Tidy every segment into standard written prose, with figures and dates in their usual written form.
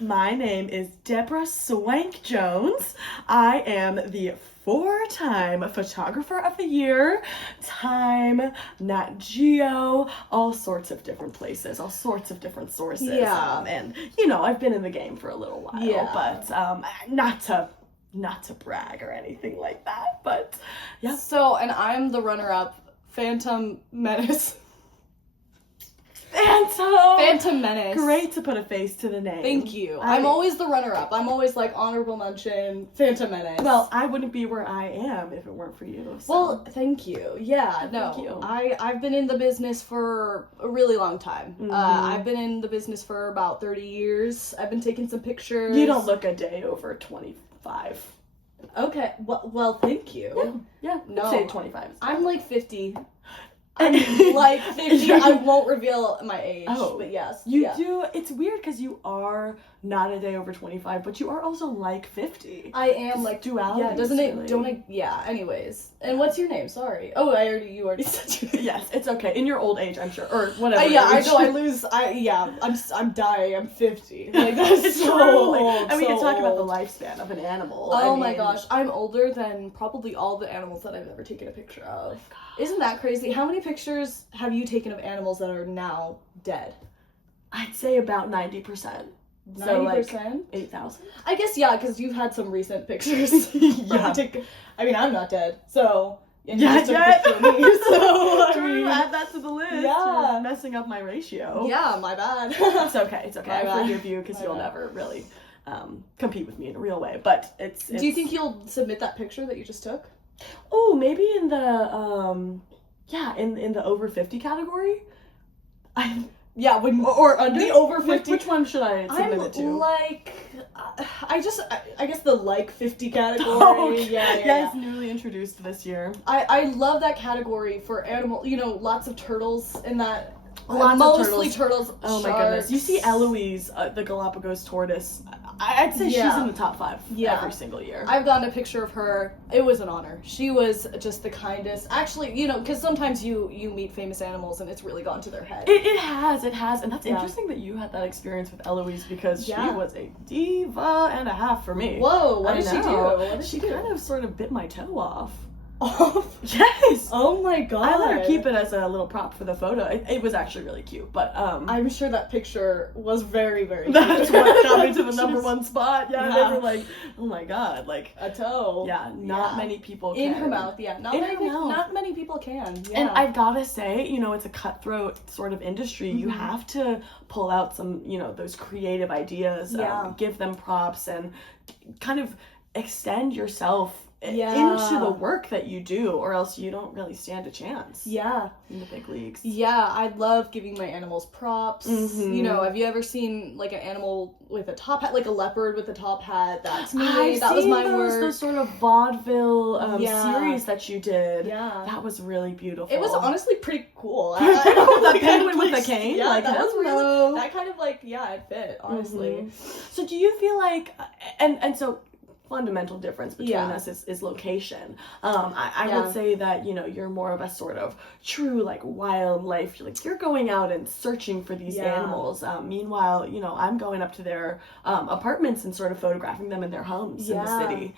My name is Deborah Swank Jones. I am the 4-time Photographer of the Year, Time, Nat Geo, all sorts of different places, all sorts of different sources. Yeah. And, you know, I've been in the game for a little while, Yeah. but not to brag or anything like that, but yeah. So, and I'm the runner-up, Phantom Menace. Phantom Menace. Great to put a face to the name. Thank you. I'm always the runner-up. I'm always like honorable mention, Phantom Menace. Well, I wouldn't be where I am if it weren't for you. So. Well, thank you. Yeah, no. Thank you. I've been in the business for a really long time. Mm-hmm. I've been in the business for about 30 years. I've been taking some pictures. You don't look a day over 25. Okay. Well, thank you. Yeah. No. I'd say 25. I'm like 50. I'm like 50. I won't reveal my age. Oh, but yes. You do. It's weird because you are not a day over 25, but you are also like 50. I am like duality. Yeah, doesn't it? Really. Don't I? Yeah. Anyways, and what's your name? Sorry. Oh, you already said your name. Yes, it's okay. In your old age, I'm sure, or whatever. Yeah, I age. know. I'm dying. I'm 50. Like that's It's so totally. old. And we can so talk about the old. lifespan of an animal. Oh I my mean, gosh, I'm older than probably all the animals that I've ever taken a picture of. Isn't that crazy? How many pictures have you taken of animals that are now dead? I'd say about 90%. 90%? So like 8,000. I guess, yeah, because you've had some recent pictures. Yeah. I mean, I'm not dead, so... And Yeah, you just took a picture of me, so, I True, mean... add that to the list. Yeah. You're messing up my ratio. Yeah, my bad. It's okay. My I bad. forgive you because My you'll bad. never really compete with me in a real way. But it's Do you think you'll submit that picture that you just took? Oh, maybe in the in the over 50 category. Yeah, when... Or under The over 50? Which one should I submit it to? I'm like... I guess the like 50 category. Oh, okay. Yeah, it's newly introduced this year. I love that category for animal, lots of turtles in that. Lots of mostly turtles. Oh my sharks. goodness. You see Eloise, the Galapagos tortoise. I'd say she's in the top 5 every single year. I've gotten a picture of her. It was an honor. She was just the kindest. Actually, because sometimes you meet famous animals and it's really gone to their head. It has. And that's interesting that you had that experience with Eloise because she was a diva and a half for me. Whoa, what did she do? What did She kind of sort of bit my toe off. Oh, yes. Oh my god. I let her keep it as a little prop for the photo. It was actually really cute, but I'm sure that picture was very, very cute. That's what got me to the number 1 spot. Yeah, they were like, oh my god, like a toe. Yeah, not many people can. In her mouth, yeah. Not many people can. Yeah. And I've gotta say, it's a cutthroat sort of industry. You have to pull out some, those creative ideas, give them props, and kind of extend yourself into the work that you do, or else you don't really stand a chance. Yeah. In the big leagues. Yeah, I love giving my animals props. Mm-hmm. Have you ever seen like an animal with a top hat, like a leopard with a top hat? That's me. I've that was seen my those, work. those sort of vaudeville series that you did. Yeah. That was really beautiful. It was honestly pretty cool. The penguin with the cane? Yeah, like that was hello. really, that kind of like, it fit, honestly. Mm-hmm. So do you feel like, and so fundamental difference between us is location. I would say that, you're more of a sort of true, like, wildlife. You're going out and searching for these animals. Meanwhile, I'm going up to their apartments and sort of photographing them in their homes in the city.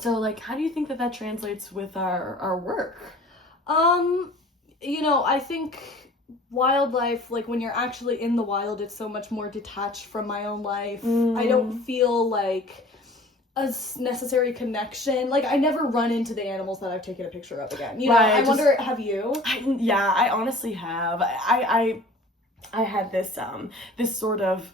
So, like, how do you think that translates with our work? I think wildlife, like when you're actually in the wild, it's so much more detached from my own life. I don't feel like a necessary connection. Like, I never run into the animals that I've taken a picture of again. I wonder, have you? I honestly have. I had this sort of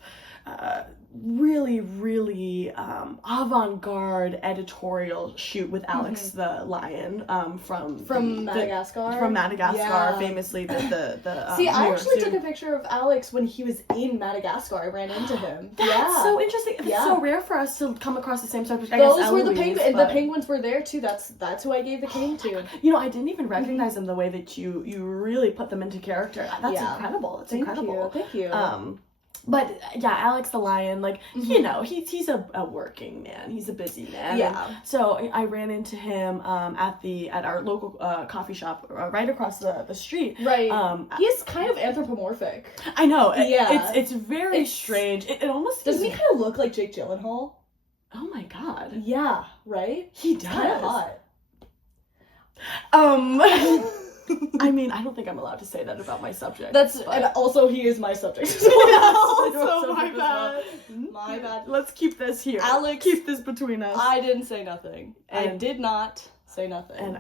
really, really avant-garde editorial shoot with Alex the lion from Madagascar. From Madagascar, famously the See, New I York actually Zoo. took a picture of Alex when he was in Madagascar. I ran into him. That's so interesting. It's so rare for us to come across the same subject. Those were the penguins. The penguins were there too. That's who I gave the cane to. I didn't even recognize them the way that you really put them into character. That's incredible. It's incredible. Thank you. But yeah, Alex the lion, like, you know, he's a working man. He's a busy man. Yeah. And so I ran into him at our local coffee shop right across the street. Right. He's kind of anthropomorphic. I know. Yeah. It's very strange. It almost doesn't he kind of look like Jake Gyllenhaal? Oh my god. Yeah. Right. He does. Kind of hot. I mean, I don't think I'm allowed to say that about my subject. And also he is my subject. So my bad. My bad. Let's keep this here. Alex, keep this between us. I didn't say nothing. I did not say nothing. And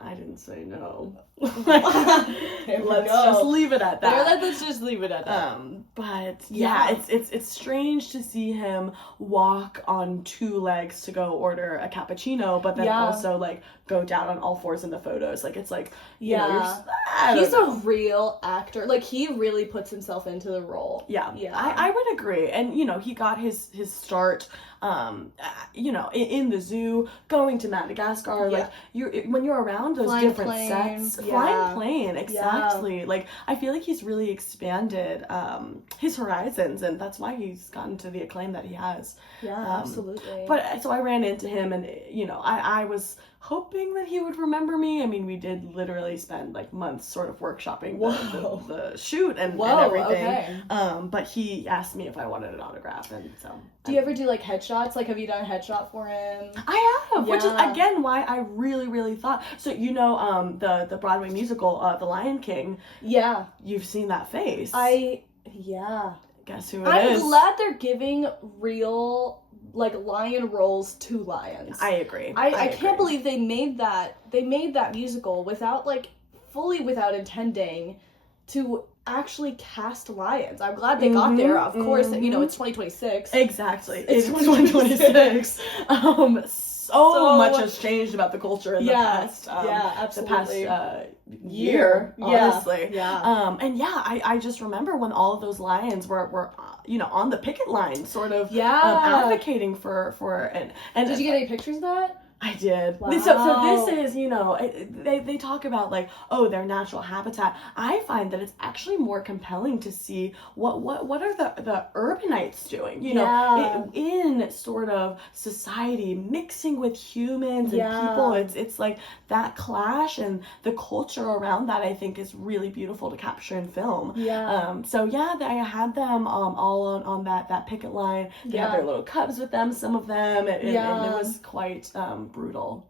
I didn't say no. Let's just leave it at that. Let's just leave it at that. But yeah, it's strange to see him walk on two legs to go order a cappuccino, but then also like go down on all fours in the photos. Like it's like you know, he's a real actor. Like he really puts himself into the role. Yeah. I would agree. And you know, he got his start you know, in the zoo, going to Madagascar, like when you're around those flying different plane. sets, flying plane, exactly. Like I feel like he's really expanded his horizons, and that's why he's gotten to the acclaim that he has. Yeah, absolutely. But so I ran into him, and you know, I was hoping that he would remember me. I mean, we did literally spend like months sort of workshopping the shoot and everything. Okay. But he asked me if I wanted an autograph, and so. Do you ever do like headshots? Like, have you done a headshot for him? I have, which is again why I really thought. So you know, the Broadway musical, The Lion King. Yeah. You've seen that face. Guess who it is? I'm glad they're giving real like lion roles to lions. I agree. I can't believe they made that musical without without intending to actually cast lions. I'm glad they got there. Of course, you know, it's 2026. Exactly. It's 2026. So much has changed about the culture in the past. Absolutely. The past year, honestly. Yeah. And I just remember when all of those lions were you know, on the picket line, sort of advocating for and did you get any pictures of that? I did. Wow. So this is, you know, they talk about like, oh, their natural habitat. I find that it's actually more compelling to see what are the urbanites doing, you know, in sort of society, mixing with humans and people. It's like that clash and the culture around that, I think, is really beautiful to capture in film. So I had them all on that picket line. They had their little cubs with them, some of them, and it was quite brutal.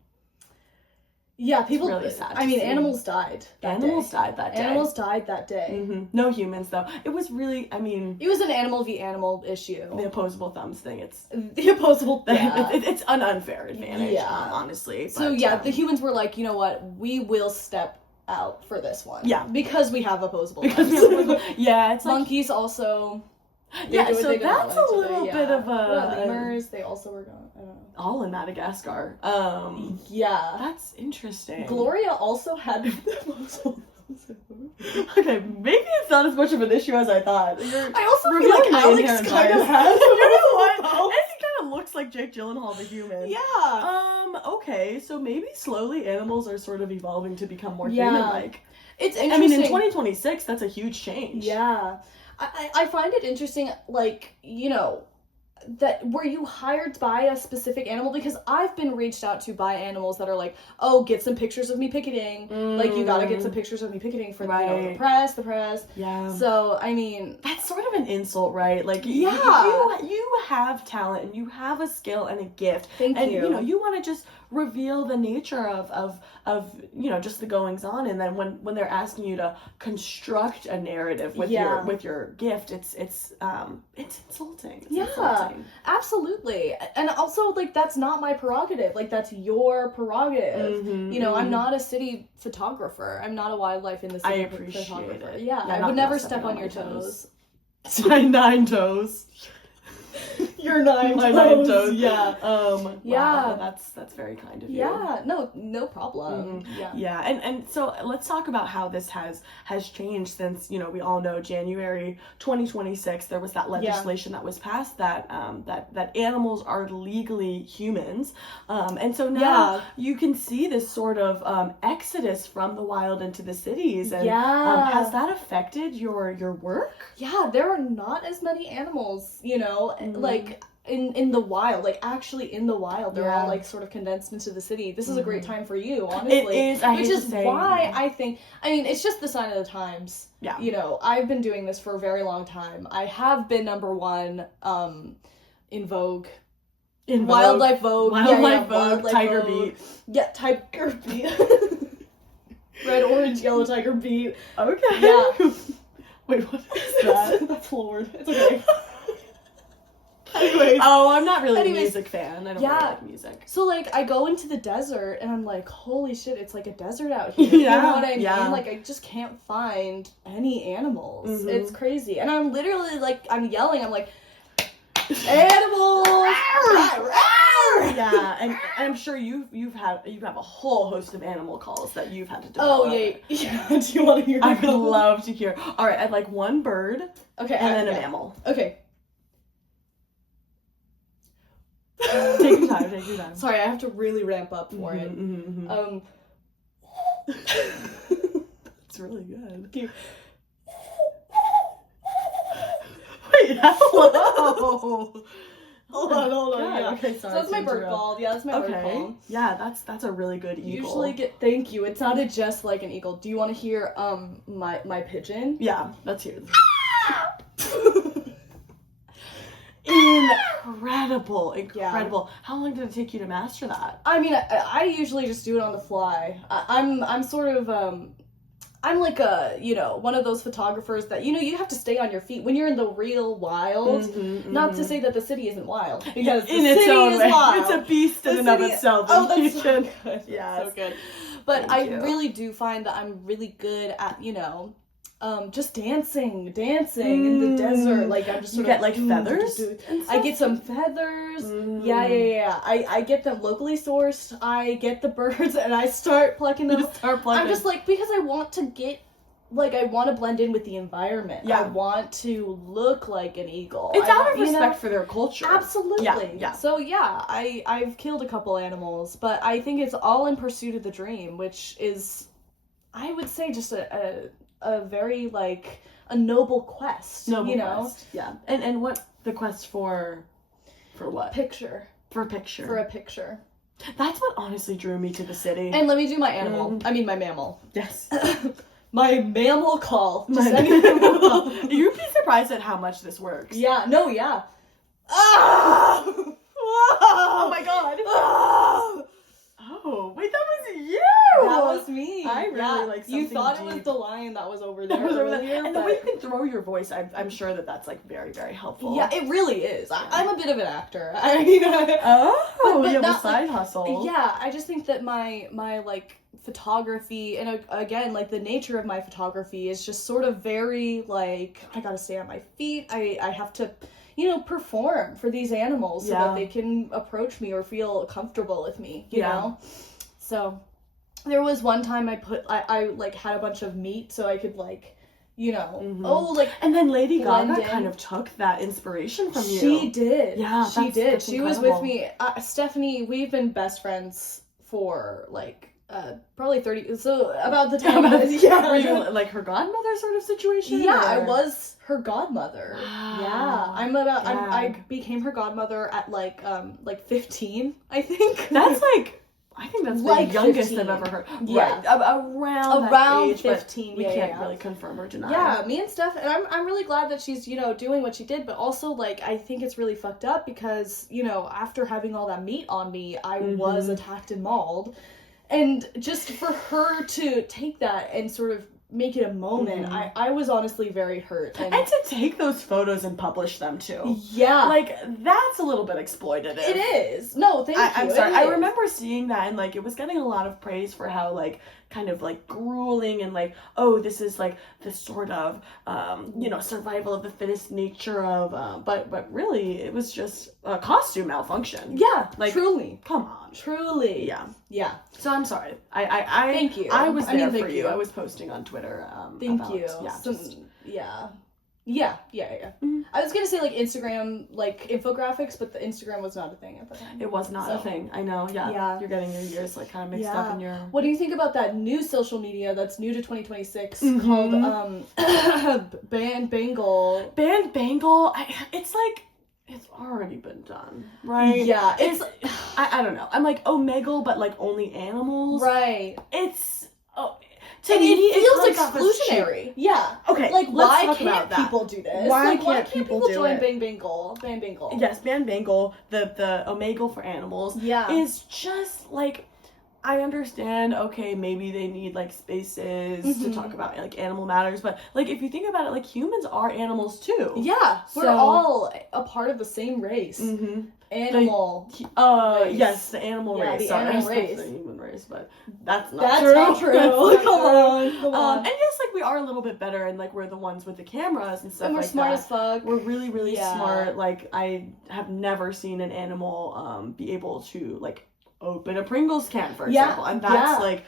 Yeah, people. It's really sad. I mean, animals died. Animals died that day. Animals died that day. Mm-hmm. No humans, though. It was really, I mean, it was an animal v animal issue. The opposable thumbs thing. It's the opposable. It's an unfair advantage. Honestly. So the humans were like, you know what, we will step out for this one. Yeah, because we have opposable. It's like monkeys also. So that's a little bit of a lemurs. They also were gone. I don't know. All in Madagascar. That's interesting. Gloria also had Okay, maybe it's not as much of an issue as I thought. I also feel like Alex kind of has. You know what? And he kind of looks like Jake Gyllenhaal, the human. Yeah. Okay, so maybe slowly animals are sort of evolving to become more human-like. It's interesting. I mean, in 2026, that's a huge change. Yeah. I find it interesting, like, you know, that were you hired by a specific animal? Because I've been reached out to by animals that are like, oh, get some pictures of me picketing. Like, you gotta get some pictures of me picketing for the press. Yeah. So, I mean, that's sort of an insult, right? Like, you have talent and you have a skill and a gift. Thank you. And, you know, you want to just reveal the nature of you know, just the goings on, and then when they're asking you to construct a narrative with your gift, it's insulting. It's insulting. Absolutely. And also, like, that's not my prerogative. Like, that's your prerogative. You know, I'm not a city photographer. I'm not a wildlife in the city photographer. It. Yeah, I would never step on your toes. 9 toes. Your 9 My toes. 9 toes. Yeah. Wow, that's very kind of you. Yeah, no problem. Mm-hmm. Yeah, and so let's talk about how this has changed since, you know, we all know January 2026 there was that legislation that was passed that that animals are legally humans. And so now you can see this sort of exodus from the wild into the cities, and has that affected your work? Yeah, there are not as many animals, you know, like in the wild, like actually in the wild. They're all like sort of condensed into the city. This is a great time for you, honestly. It is, which is why I think, I mean, it's just the sign of the times. Yeah. You know, I've been doing this for a very long time. I have been #1 in Vogue. In Wildlife Vogue. Wildlife Vogue, Wildlife Tiger Vogue. Beat. Yeah, Tiger Beat. Red, orange, yellow Tiger Beat. Okay. Yeah. Wait, what is that? That's floored. It's okay. Anyways. Oh, I'm not really a music fan. I don't really like music. So, like, I go into the desert, and I'm like, holy shit, it's like a desert out here. You know what I mean? Like, I just can't find any animals. It's crazy. And I'm literally, like, I'm yelling. I'm like, animals! Yeah, and I'm sure you have a whole host of animal calls that you've had to develop. Oh, yeah. Do you want to hear? I would love to hear. All right, I'd like one bird. Okay. And then a mammal. Okay. Take your time. Sorry, I have to really ramp up for it. It's really good. Cute. Wait, hello. Hold on. God. Yeah. Okay, sorry. So that's my bird call. Yeah, that's my bird call. Yeah, that's a really good eagle. Thank you. It sounded just like an eagle. Do you want to hear my pigeon? Yeah, let's hear it. Incredible. Yeah. How long did it take you to master that? I mean, I usually just do it on the fly. I'm sort of I'm like a, you know, one of those photographers that, you know, you have to stay on your feet when you're in the real wild. Not to say that the city isn't wild, because in its own way, wild. it's a beast in and of itself. Oh, that's so good. Yeah, so good. But I really do find that I'm really good at, you know, just dancing in the desert. Like, I'm just sort of like feathers. I get some feathers. Yeah. I get them locally sourced. I get the birds and I start plucking them. I'm just like, because I want to get, like, I want to blend in with the environment. I want to look like an eagle. It's out of respect for their culture. Absolutely. Yeah. So yeah, I've killed a couple animals, but I think it's all in pursuit of the dream, which is, I would say, just a very, like, a noble quest. You know? Yeah. And what the quest for what? Picture. For a picture. For a picture. That's what honestly drew me to the city. And let me do my animal. I mean, my mammal. Yes. My mammal call. You'd be surprised at how much this works. Yeah. No, yeah. Ah! Oh my god. Ah! Oh, wait, that was you! That was me. I really like something You thought deep. It was the lion that was over there earlier. And the way you can throw your voice, I'm sure that's, like, very, very helpful. Yeah, it really is. Yeah. I'm a bit of an actor. But you have a side hustle. Yeah, I just think that my like, photography, and again, like, the nature of my photography is just sort of very, like, I gotta stay on my feet. I have to, you know, perform for these animals so that they can approach me or feel comfortable with me, you know? So there was one time I like had a bunch of meat so I could, like, you know, and then Lady Gaga kind of took that inspiration from you. She did. Yeah, she did. That's she was with me. Stephanie, we've been best friends for, like, probably 30, so about the time were you like her godmother sort of situation? Yeah, I was her godmother. Yeah, I became her godmother at like 15, I think. I think that's like the youngest 15. I've ever heard. Yeah, right. around age, 15. We can't really confirm or deny. Yeah, me and Steph, and I'm really glad that she's, you know, doing what she did, but also, like, I think it's really fucked up because, you know, after having all that meat on me, I was attacked and mauled. And just for her to take that and sort of make it a moment, I was honestly very hurt. And to take those photos and publish them, too. Yeah. Like, that's a little bit exploitative. It is. No, thank you. I'm sorry. I remember seeing that, and, like, it was getting a lot of praise for how, like, kind of like grueling and like, oh, this is like this sort of you know, survival of the fittest nature of but really it was just a costume malfunction. Yeah, like truly. come on. Truly. Yeah. Yeah. So I'm sorry. I Thank you. I was there thank for you. I was posting on Twitter. Thank about, you. Yeah. Yeah. Mm-hmm. I was gonna say like Instagram, like infographics, but the Instagram was not a thing at the time. It was not a thing. I know. Yeah. Yeah. You're getting your years like kind of mixed up in your. What do you think about that new social media that's new to 2026 Mm-hmm. called Band Bangle? Band Bangle? It's like it's already been done, right? Yeah, it's I don't know. I'm like Omegle, but like only animals. right. It's To me, it feels kind of got this exclusionary. Yeah. Okay, Like, let's why talk can't about that. people do this? Why like, why can't can't people do join it? Band Bangle? Band Bangle. Yes, Band Bangle, the Omegle for animals, Yeah. is just like, I understand, okay, maybe they need like spaces to talk about like animal matters, but like if you think about it, like humans are animals too. Yeah, we're So- all a part of the same race. Mm-hmm. Animal. Race. Yes, the animal Yeah, race. the Sorry, animal I was gonna race. say human race, but that's not That's true. not true. That's not Come true. on, come on. And yes, like we are a little bit better, and like we're the ones with the cameras and stuff And we're like smart that. as fuck. We're really, really Yeah. smart. Like I have never seen an animal be able to like open a Pringles can, for Yeah, example, and that's yeah. like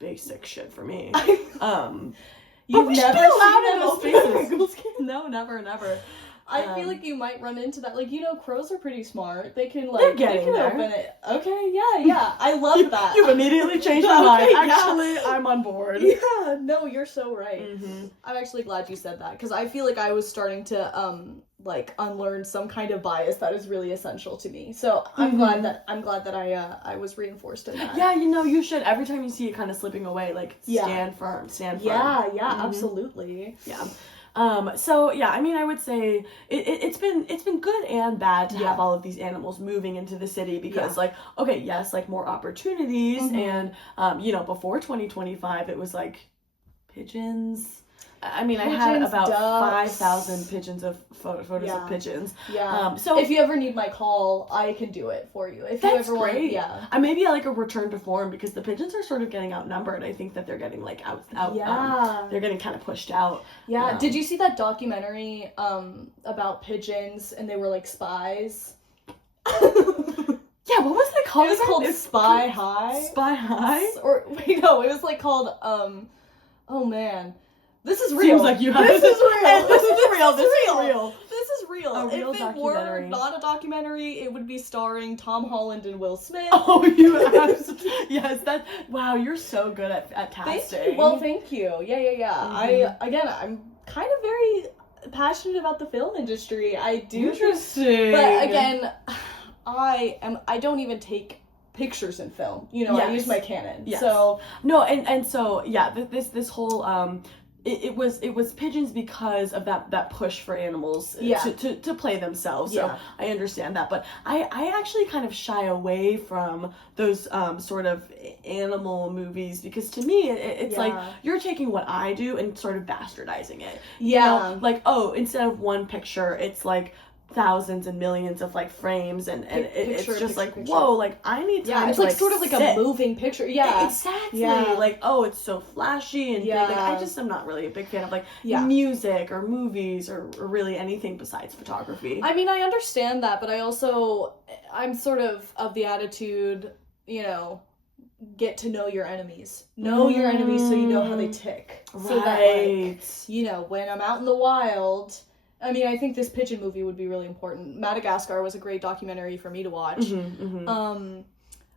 basic shit for me. You've but we should never be allowed seen in them those open spaces. Pringles can? No, never. I feel like you might run into that. Like, you know, crows are pretty smart. They can, like, They're they getting can there. open it. Okay, yeah. I love that. You've immediately changed my mind. Okay, yeah. Actually, I'm on board. Yeah, no, you're so right. Mm-hmm. I'm actually glad you said that, because I feel like I was starting to, like, unlearn some kind of bias that is really essential to me. So I'm glad that I was reinforced in that. Yeah, you know, you should, every time you see it kind of slipping away, like, Yeah. stand firm. Yeah, Mhm. absolutely. Yeah. So yeah, I mean, I would say it's been good and bad to have all of these animals moving into the city because like, okay, yes, like more opportunities and, you know, before 2025, it was like pigeons. I mean, I had Pigeons, about ducks. 5,000 pigeons of photos of pigeons. Yeah. So if you ever need my call, I can do it for you. If you that's ever great. want, yeah. I maybe like a return to form because the pigeons are sort of getting outnumbered. I think that they're getting like out. Yeah. They're getting kind of pushed out. Yeah. Did you see that documentary about pigeons and they were like spies? Yeah, what was that called? It was called Spy High. Spy High? Or wait, no, it was like called oh man. This is real. Seems like you have This is real. This is real. This is real. This is real. A real if it documentary. were not a documentary, it would be starring Tom Holland and Will Smith. Oh, you have. Yes, that. Wow, you're so good at casting. Thank you. Well, thank you. Yeah. I'm kind of very passionate about the film industry. I do. Interesting. But again, I don't even take pictures in film. You know, I use my Canon. Yes. So no, and so yeah, this whole It was pigeons because of that push for animals to play themselves. So I understand that. But I actually kind of shy away from those sort of animal movies because to me it's like you're taking what I do and sort of bastardizing it. Yeah. You know? Like, oh, instead of one picture, it's like thousands and millions of like frames and it's just like whoa, like I need time it's to, like sort of like a moving picture. Exactly. Like, oh, it's so flashy and big. Like, I just am not really a big fan of like music or movies or really anything besides photography. I mean, I understand that, but I'm sort of the attitude, you know, get to know your enemies. Know your enemies so you know how they tick. Right. So that, like, you know, when I'm out in the wild, I mean, I think this pigeon movie would be really important. Madagascar was a great documentary for me to watch.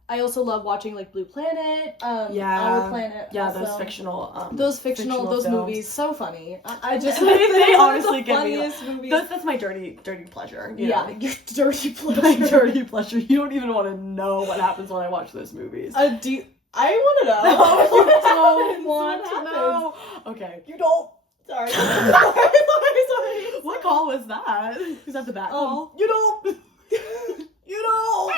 I also love watching like Blue Planet, Our Planet. Yeah, also. those fictional those movies, so funny. I just they honestly get me. Funniest movies. That's my dirty pleasure. You know? Your dirty pleasure. My dirty pleasure. You don't even want to know what happens when I watch those movies. I want to know. No, you don't want to to know. Okay. You don't. Sorry. Sorry. What call was that? Was that the bat call? You don't. You don't.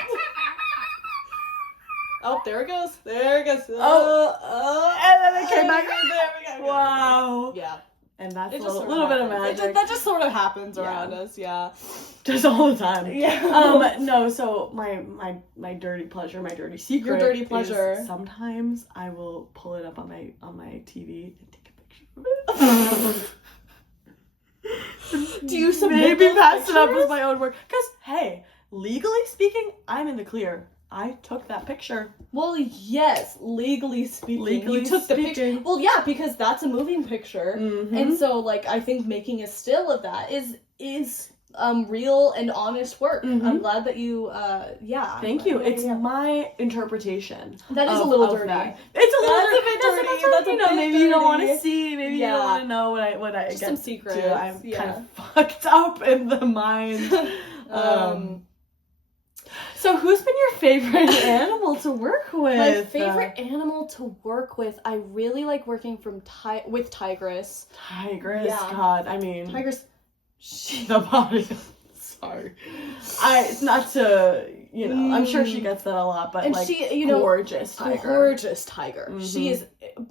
Oh, there it goes. There it goes. And then it came back. There we go. Wow. Yeah. And that's It a just little bit of magic. That just sort of happens around us, yeah. Just all the time. Yeah. No, so my dirty pleasure, my dirty secret. Your dirty pleasure. Is sometimes I will pull it up on my TV and take a picture of it. Do you submit maybe those pass it up pictures? as my own work? Because hey, legally speaking, I'm in the clear. I took that picture. Well, yes, legally speaking, Legally you took the picture. speaking. Well, yeah, because that's a moving picture, Mhm. and so like I think making a still of that is real and honest work. Mhm. I'm glad that you yeah. Thank you. Yeah, It's yeah. my interpretation. That is of- a little of dirty. that. It's a little That's a dirty. bit That's dirty. what That's a you know, bit maybe you don't want dirty. to see. Maybe you Yeah. don't want to know what I Just get some secrets. to. I'm Yeah. kind of fucked up in the mind. So who's been your favorite animal to work with? My favorite animal to work with, I really like working with Tigress. Tigress. Yeah. God, I mean, Tigress, she the body. Sorry, not to I'm sure she gets that a lot, but and like she, gorgeous tiger. gorgeous tiger. Mhm. She is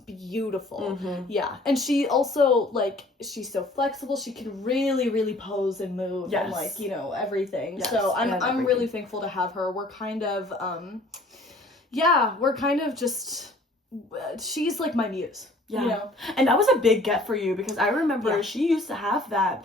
beautiful. Mhm. Yeah, and she also like she's so flexible. She can really pose and move and Yes. like everything. Yes, So I'm and really everything. thankful to have her. We're kind of just she's like my muse. Yeah. You know? And that was a big get for you because I remember Yeah. she used to have that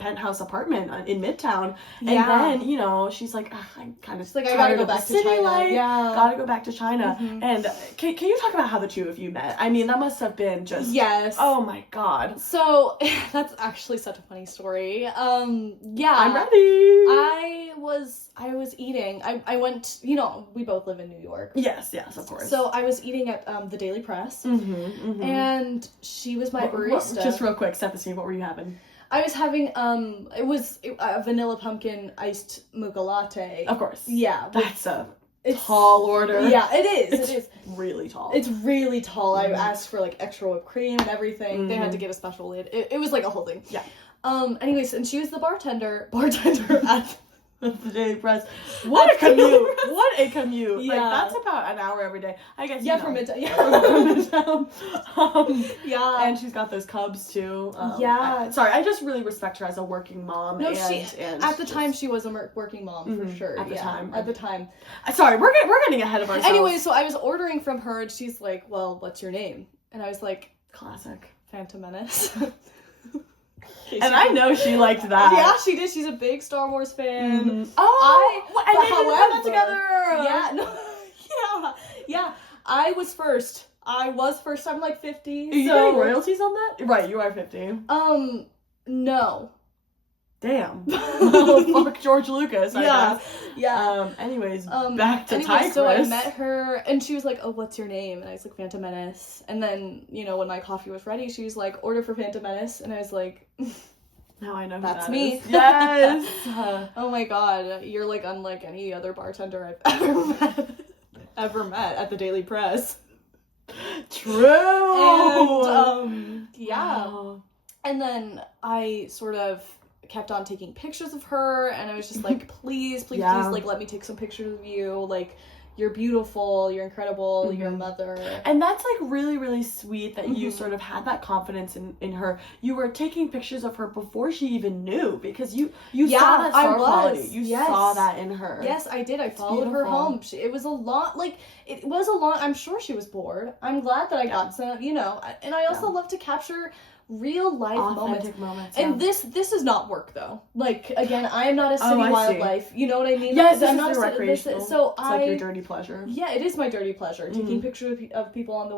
penthouse apartment in Midtown, and Yeah. then she's like, I kind of She's like, I gotta go back to city China. life. Yeah. Gotta go back to China. Mhm. And can you talk about how the two of you met? I mean, that must have been just Yes. oh my god. So that's actually such a funny story. Yeah. I'm ready. I was eating. I went. We both live in New York. Yes, of course. So I was eating at the Daily Press, mm-hmm. and she was my barista. Just real quick, set the scene. What were you having? I was having it was a vanilla pumpkin iced mocha latte. Of course. Yeah, That's a it's tall order. Yeah, it is. It's It is. really tall. It's really tall. Mhm. I asked for like extra whipped cream and everything. They had to get a special lid. It was like a whole thing. Yeah. Anyways, and she was the bartender at the Daily Press. What a commute! What a commute! Yeah. Like that's about an hour every day. I guess. yeah, from Midtown. Midtown. Yeah. And she's got those cubs too. Yeah. I just really respect her as a working mom. No, and at the time she was a working mom for Mhm, sure. at the time. At the time. Sorry, we're getting ahead of ourselves. Anyway, so I was ordering from her, and she's like, "Well, what's your name?" And I was like, classic. "Phantom Menace." And I know she liked that. Yeah, she did. She's a big Star Wars fan. Mhm. Oh, and but they didn't put that however- together. Yeah, no, yeah. I was first. I'm like 50. Are you so, getting royalties on that? Right, you are 50. No. Damn. Well, fuck George Lucas, I guess. Yeah. Anyways, back to anyway, Tigress. So I met her, and she was like, "Oh, what's your name?" And I was like, "Phantom Menace." And then, when my coffee was ready, she was like, "Order for Phantom Menace." And I was like, Now I know who That's that me. is. Yes. "Oh my god, you're like unlike any other bartender I've ever met at the Daily Press." True. And yeah. Wow. And then I sort of kept on taking pictures of her, and I was just like, please, Yeah. like, let me take some pictures of you. Like, you're beautiful, you're incredible, you're a Mhm. mother. And that's like really, really sweet that you Mhm. sort of had that confidence in her. You were taking pictures of her before she even knew because you Yeah, saw that I star was. quality. You Yes. saw that in her. Yes, I did. I followed her beautiful. home. It was a lot, I'm sure she was bored. I'm glad that I got some, and I also love to capture real life moments. Authentic moments. And this is not work though. Like again, I am not a city I see. wildlife. You know what I mean? Yes, this I'm is not your a- recreational. So It's like your dirty pleasure. Yeah, it is my dirty pleasure. Taking Mhm. pictures of people on their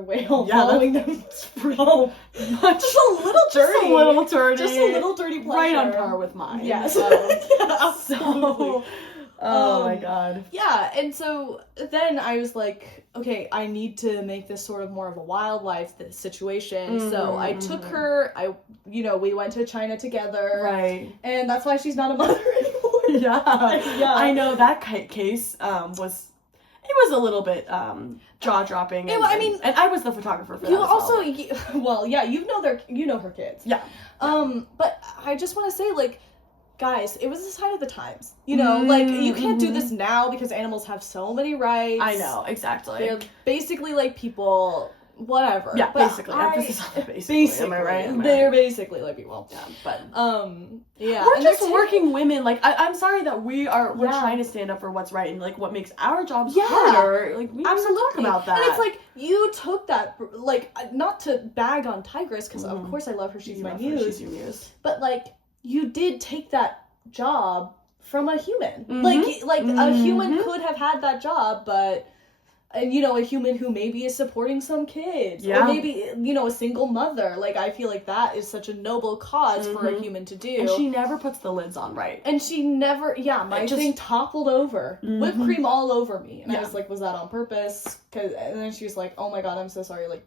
way home, Yeah, following them. Bro, Just just a little dirty. Just a little dirty. Just a little dirty pleasure. Right on par with mine. Yes. So, Yeah, absolutely. oh my god. Yeah, and so then I was like, okay, I need to make this sort of more of a wildlife situation. So Mhm, I took mhm. her. We went to China together. Right. And that's why she's not a mother anymore. Yeah. Yeah. I know that case was a little bit jaw dropping. It wa- I mean- and I was the photographer for that. You as also, well. you know her kids. Yeah. But I just want to say, like, guys, it was a sign of the times. Like, you can't do this now because animals have so many rights. I know exactly. They're basically like people. whatever. Yeah, but basically. Emphasis on the basically. Am I right? They're basically like people. Yeah, but yeah. we're just working women. Like I'm sorry that we're trying to stand up for what's right and like what makes our jobs harder. Like we need to talk about that. And it's like you took that, like, not to bag on Tigress, because of course I love her. She's my muse. She's your muse. But like you did take that job from a human. Like a human could have had that job, but you know, a human who maybe is supporting some kids, or maybe, you know, a single mother. Like, I feel like that is such a noble cause for a human to do. And she never puts the lids on right. And she never, my thing toppled over, whipped cream all over me, and I was like, was that on purpose? And then she was like, oh my god, I'm so sorry, like,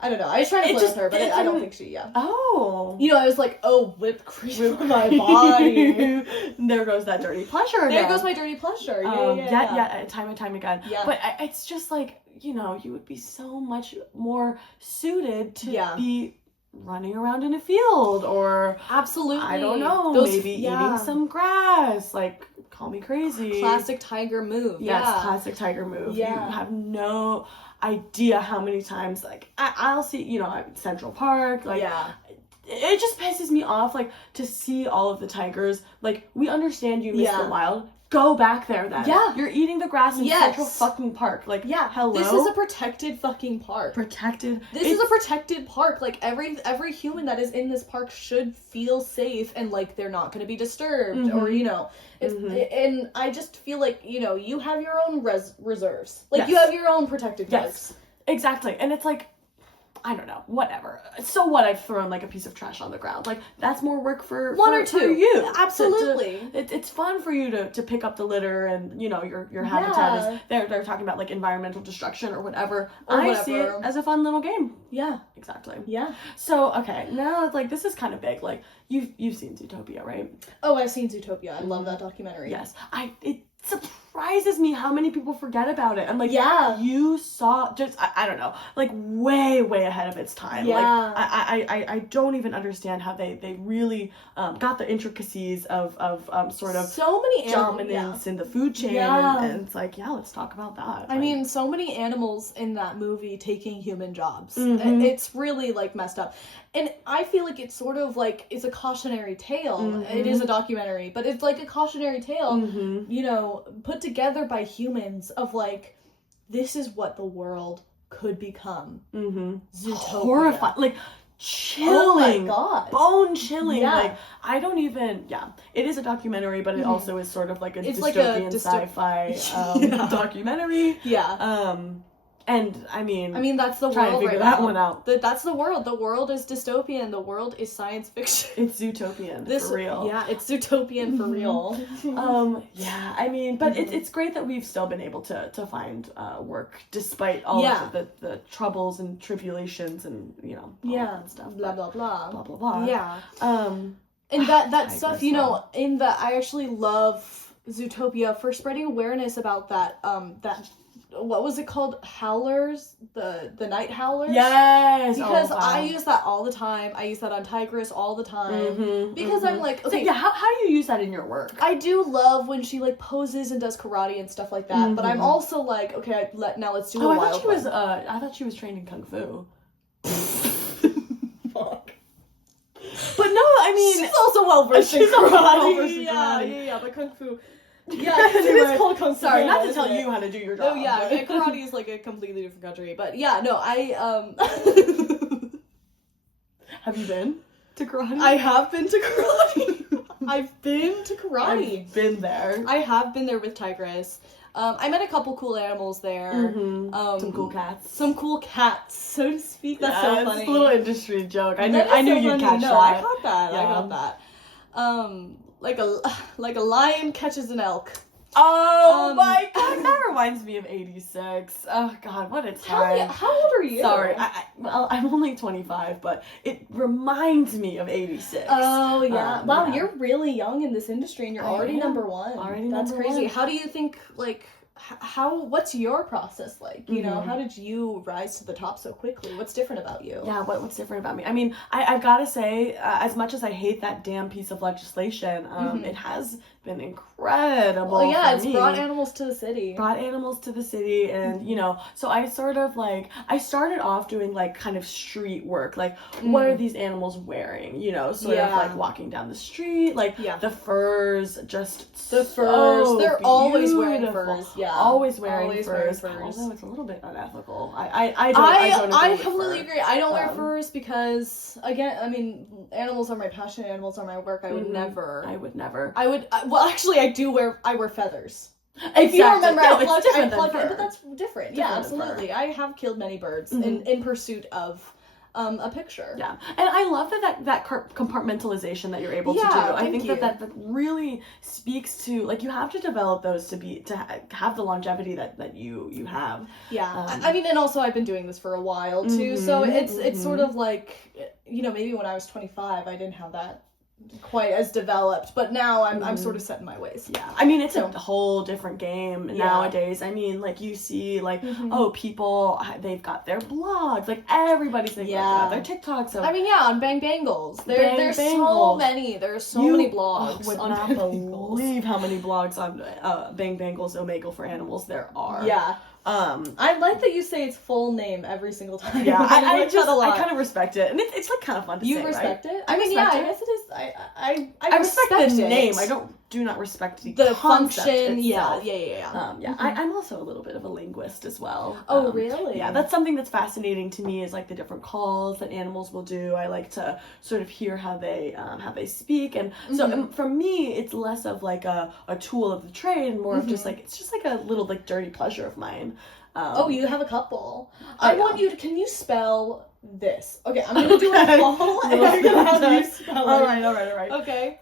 I don't know. I was trying to play with her, but I don't think she, Oh. You know, I was like, oh, whipped cream on my body. There goes that dirty pleasure again. There goes my dirty pleasure. Yeah, time and time again. Yeah. But it's just like, you know, you would be so much more suited to be running around in a field or... Absolutely. I don't know, maybe eating some grass. Like, call me crazy. Classic tiger move. Yes, classic tiger move. Yeah. You have no idea how many times, like, I'll see, you know, at Central Park, like, it just pisses me off, like, to see all of the tigers. Like, we understand you miss the wild. Go back there then. Yeah. You're eating the grass in Central fucking Park. Like, hello? This is a protected fucking park. This is a protected park. Like, every human that is in this park should feel safe and like they're not going to be disturbed or, you know. And I just feel like, you know, you have your own reserves. Like, you have your own protected parks. Yes, exactly. And it's like, I don't know, whatever. So what, I've thrown like a piece of trash on the ground. Like, that's more work for one or two. For you. Absolutely. It's fun for you to pick up the litter and, you know, your habitat is, they're talking about like environmental destruction or whatever. I see it as a fun little game. Yeah. Exactly. Yeah. So, okay, now it's like, this is kind of big. Like, you've seen Zootopia, right? Oh, I've seen Zootopia. I love that documentary. Yes. It surprises me how many people forget about it. And like, you saw just, I don't know, like way ahead of its time. Like, I don't even understand how they really got the intricacies of sort of so many dominance in the food chain. And it's like, let's talk about that. I mean, so many animals in that movie taking human jobs. It's really like messed up. And I feel like it's sort of like, it's a cautionary tale. It is a documentary, but it's like a cautionary tale, you know, put together by humans of like, this is what the world could become. Zootopia. Horrifying. Like, chilling. Oh my god. Bone chilling. Like, I don't even, it is a documentary, but it also is sort of like a dystopian sci-fi documentary. And I mean that's the trying world. To figure right that now. One out. That's the world. The world is dystopian. The world is science fiction. It's Zootopian for real. Yeah, it's Zootopian for real. I mean, but it's great that we've still been able to find work despite all of the troubles and tribulations and, you know, all that stuff. Blah blah blah. Blah blah blah. Yeah. And that stuff, you know, I actually love Zootopia for spreading awareness about that what was it called? Howlers? The night howlers? Yes! Because I use that all the time. I use that on Tigress all the time. Because I'm like, okay. So, how do you use that in your work? I do love when she like poses and does karate and stuff like that. But I'm also like, okay, now let's do a wild I thought she was trained in Kung Fu. Fuck. But no, I mean... She's also well-versed in karate. Yeah, but Kung Fu... Yeah, it is called Kung Fu. Sorry, not to tell you how to do your job. Oh yeah, karate is like a completely different country. But yeah, no, I Have you been to karate? I have been to karate. I've been to karate. I've been there. I have been there with Tigress. I met a couple cool animals there. Some cool cats. Some cool cats, so to speak. That's so funny. It's a little industry joke. I knew you'd catch that. I caught that. Yeah. I got that. Like a lion catches an elk. Oh my god, that reminds me of 86. Oh god, what a time. How old are you? Sorry, I'm only 25, but it reminds me of 86. Oh yeah. Wow, you're really young in this industry and you're already number one. That's crazy. How do you think, like, what's your process like? You know, how did you rise to the top so quickly? What's different about you? Yeah, what's different about me? I mean, I've got to say, as much as I hate that damn piece of legislation, it has been incredible. Well, yeah, for it's me. brought animals to the city. And you know, so I sort of like, I started off doing like kind of street work, like what are these animals wearing, you know, sort of like walking down the street, like the furs, just the furs, they're always wearing beautiful. furs, yeah, always wearing furs, although it's a little bit unethical. I don't I agree completely with agree. I don't wear furs because, again, I mean, animals are my passion, animals are my work. I would never. Well, actually, I wear feathers. Exactly. If you remember, no, I plucked it, but that's different. Yeah, absolutely. I have killed many birds in pursuit of a picture. Yeah, and I love that compartmentalization that you're able to do. I think that really speaks to, like, you have to develop those to have the longevity that you have. Yeah, I mean, and also I've been doing this for a while too, so it's sort of like, you know, maybe when I was 25, I didn't have that quite as developed, but now I'm sort of set in my ways. Yeah, I mean, it's a whole different game nowadays. I mean, like, you see, like, oh, people, they've got their blogs, like, everybody's got their TikToks. So I mean, yeah, on Bang Bangles, there's so many blogs. Would on not Bang believe how many blogs on Bang Bangles Omegle for Animals there are. Yeah. I like that you say its full name every single time. Yeah, I kind of respect it, and it's like kind of fun to say. You respect right? it? I mean, yeah, I guess it is. I respect the name. I do not respect the function. Itself. Yeah. I'm also a little bit of a linguist as well. Oh, really? Yeah, that's something that's fascinating to me, is like the different calls that animals will do. I like to sort of hear how they speak, and so for me, it's less of like a tool of the trade and more of just like, it's just like a little like dirty pleasure of mine. You have a couple. I want you to. Can you spell this? Okay, I'm gonna do a call, and I'm gonna have you spell it. All right. Okay.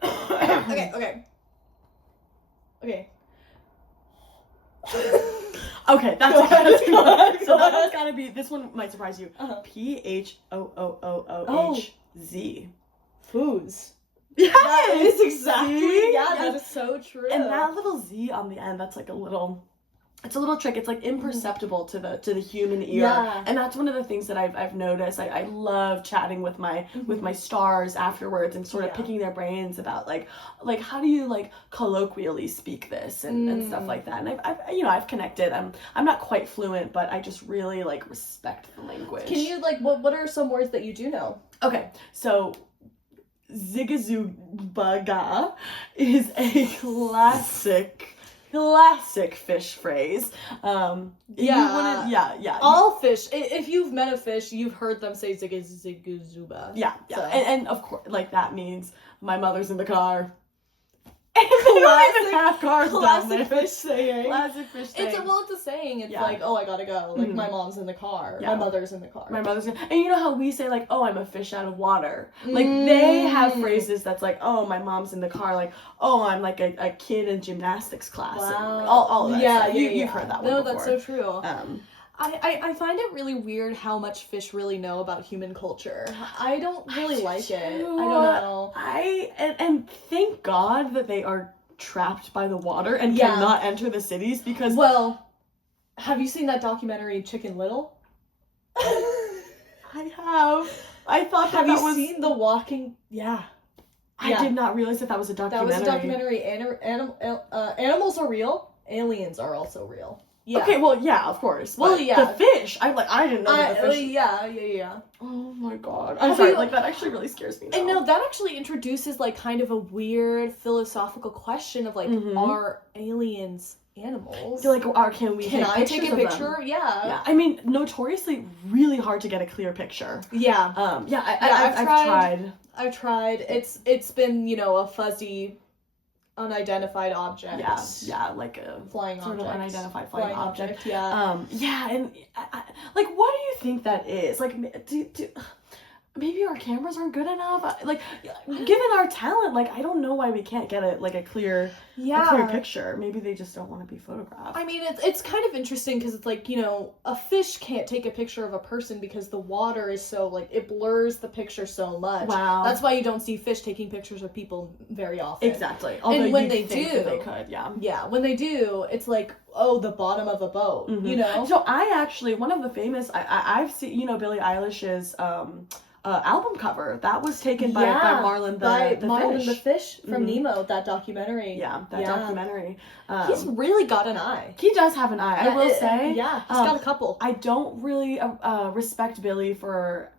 Okay. Okay, that's good. So that's gotta be. This one might surprise you. PHOOOOHZ. Foos. Yes, that is exactly. See? That is so true. And that little Z on the end, that's like it's a little trick. It's like imperceptible to the human ear, and that's one of the things that I've noticed. I love chatting with my stars afterwards and sort of picking their brains about like how do you like colloquially speak this and stuff like that. And I've connected. I'm not quite fluent, but I just really like respect the language. Can you like what are some words that you do know? Okay, so Zigazoobaga is a classic fish phrase. All fish. If you've met a fish, you've heard them say zigazooba. Yeah. So. And of course, like, that means my mother's in the car. Classic fish saying. Classic fish saying. It's a saying. It's like, oh, I gotta go. Like, my mom's in the car. Yeah. My mother's in the car. And you know how we say, like, oh, I'm a fish out of water. Like, they have phrases that's like, oh, my mom's in the car. Like, oh, I'm like a kid in gymnastics class. Wow. And like, all of that stuff. You've heard that one before. No, that's so true. I find it really weird how much fish really know about human culture. I don't really like it. I don't know. And thank God that they are trapped by the water and cannot enter the cities, because... Well, have you seen that documentary Chicken Little? I have. I thought that was... Have you seen The Walking... Yeah. I did not realize that was a documentary. That was a documentary. Animals are real. Aliens are also real. Yeah. Okay, well, yeah, of course. Well, yeah. The fish. I didn't know that the fish... Yeah. Oh my god. I'm sorry, like, that actually really scares me now. And no, that actually introduces, like, kind of a weird philosophical question of, like, are aliens animals? Like, can I take a picture? Yeah. I mean, notoriously really hard to get a clear picture. Yeah. I've tried. It's been, a fuzzy... unidentified object. Yeah, like a flying sort object. Of unidentified flying object. Yeah. And like, what do you think that is? Like, maybe our cameras aren't good enough. Like, given our talent, like, I don't know why we can't get a clear picture. Maybe they just don't want to be photographed. I mean, it's kind of interesting because it's like, a fish can't take a picture of a person because the water is so, like, it blurs the picture so much. Wow. That's why you don't see fish taking pictures of people very often. Exactly. Although and when they do, they could, yeah. Yeah, when they do, it's like, oh, the bottom of a boat, So I actually, one of the famous, I've seen, Billie Eilish's, album cover. That was taken by Marlon the Marlon Fish. the Fish from Nemo, that documentary. Yeah, that documentary. He's really got an eye. He does have an eye, I will say. Yeah, he's got a couple. I don't really respect Billy for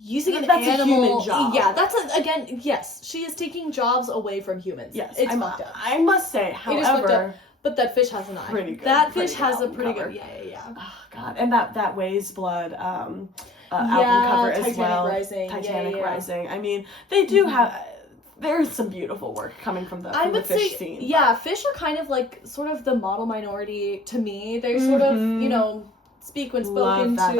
using an that's animal. A human job. Yeah, that's again, yes, she is taking jobs away from humans. Yes, it's fucked up. I must say, however, it is fucked up, but that fish has an eye. Pretty good. That fish has a pretty good. Yeah. Oh God, and that Way's Blood album cover as well. Titanic Rising. I mean, they do have. There's some beautiful work coming from the fish scene. Yeah, fish are kind of like sort of the model minority to me. They're sort of, you know, speak when spoken to. That's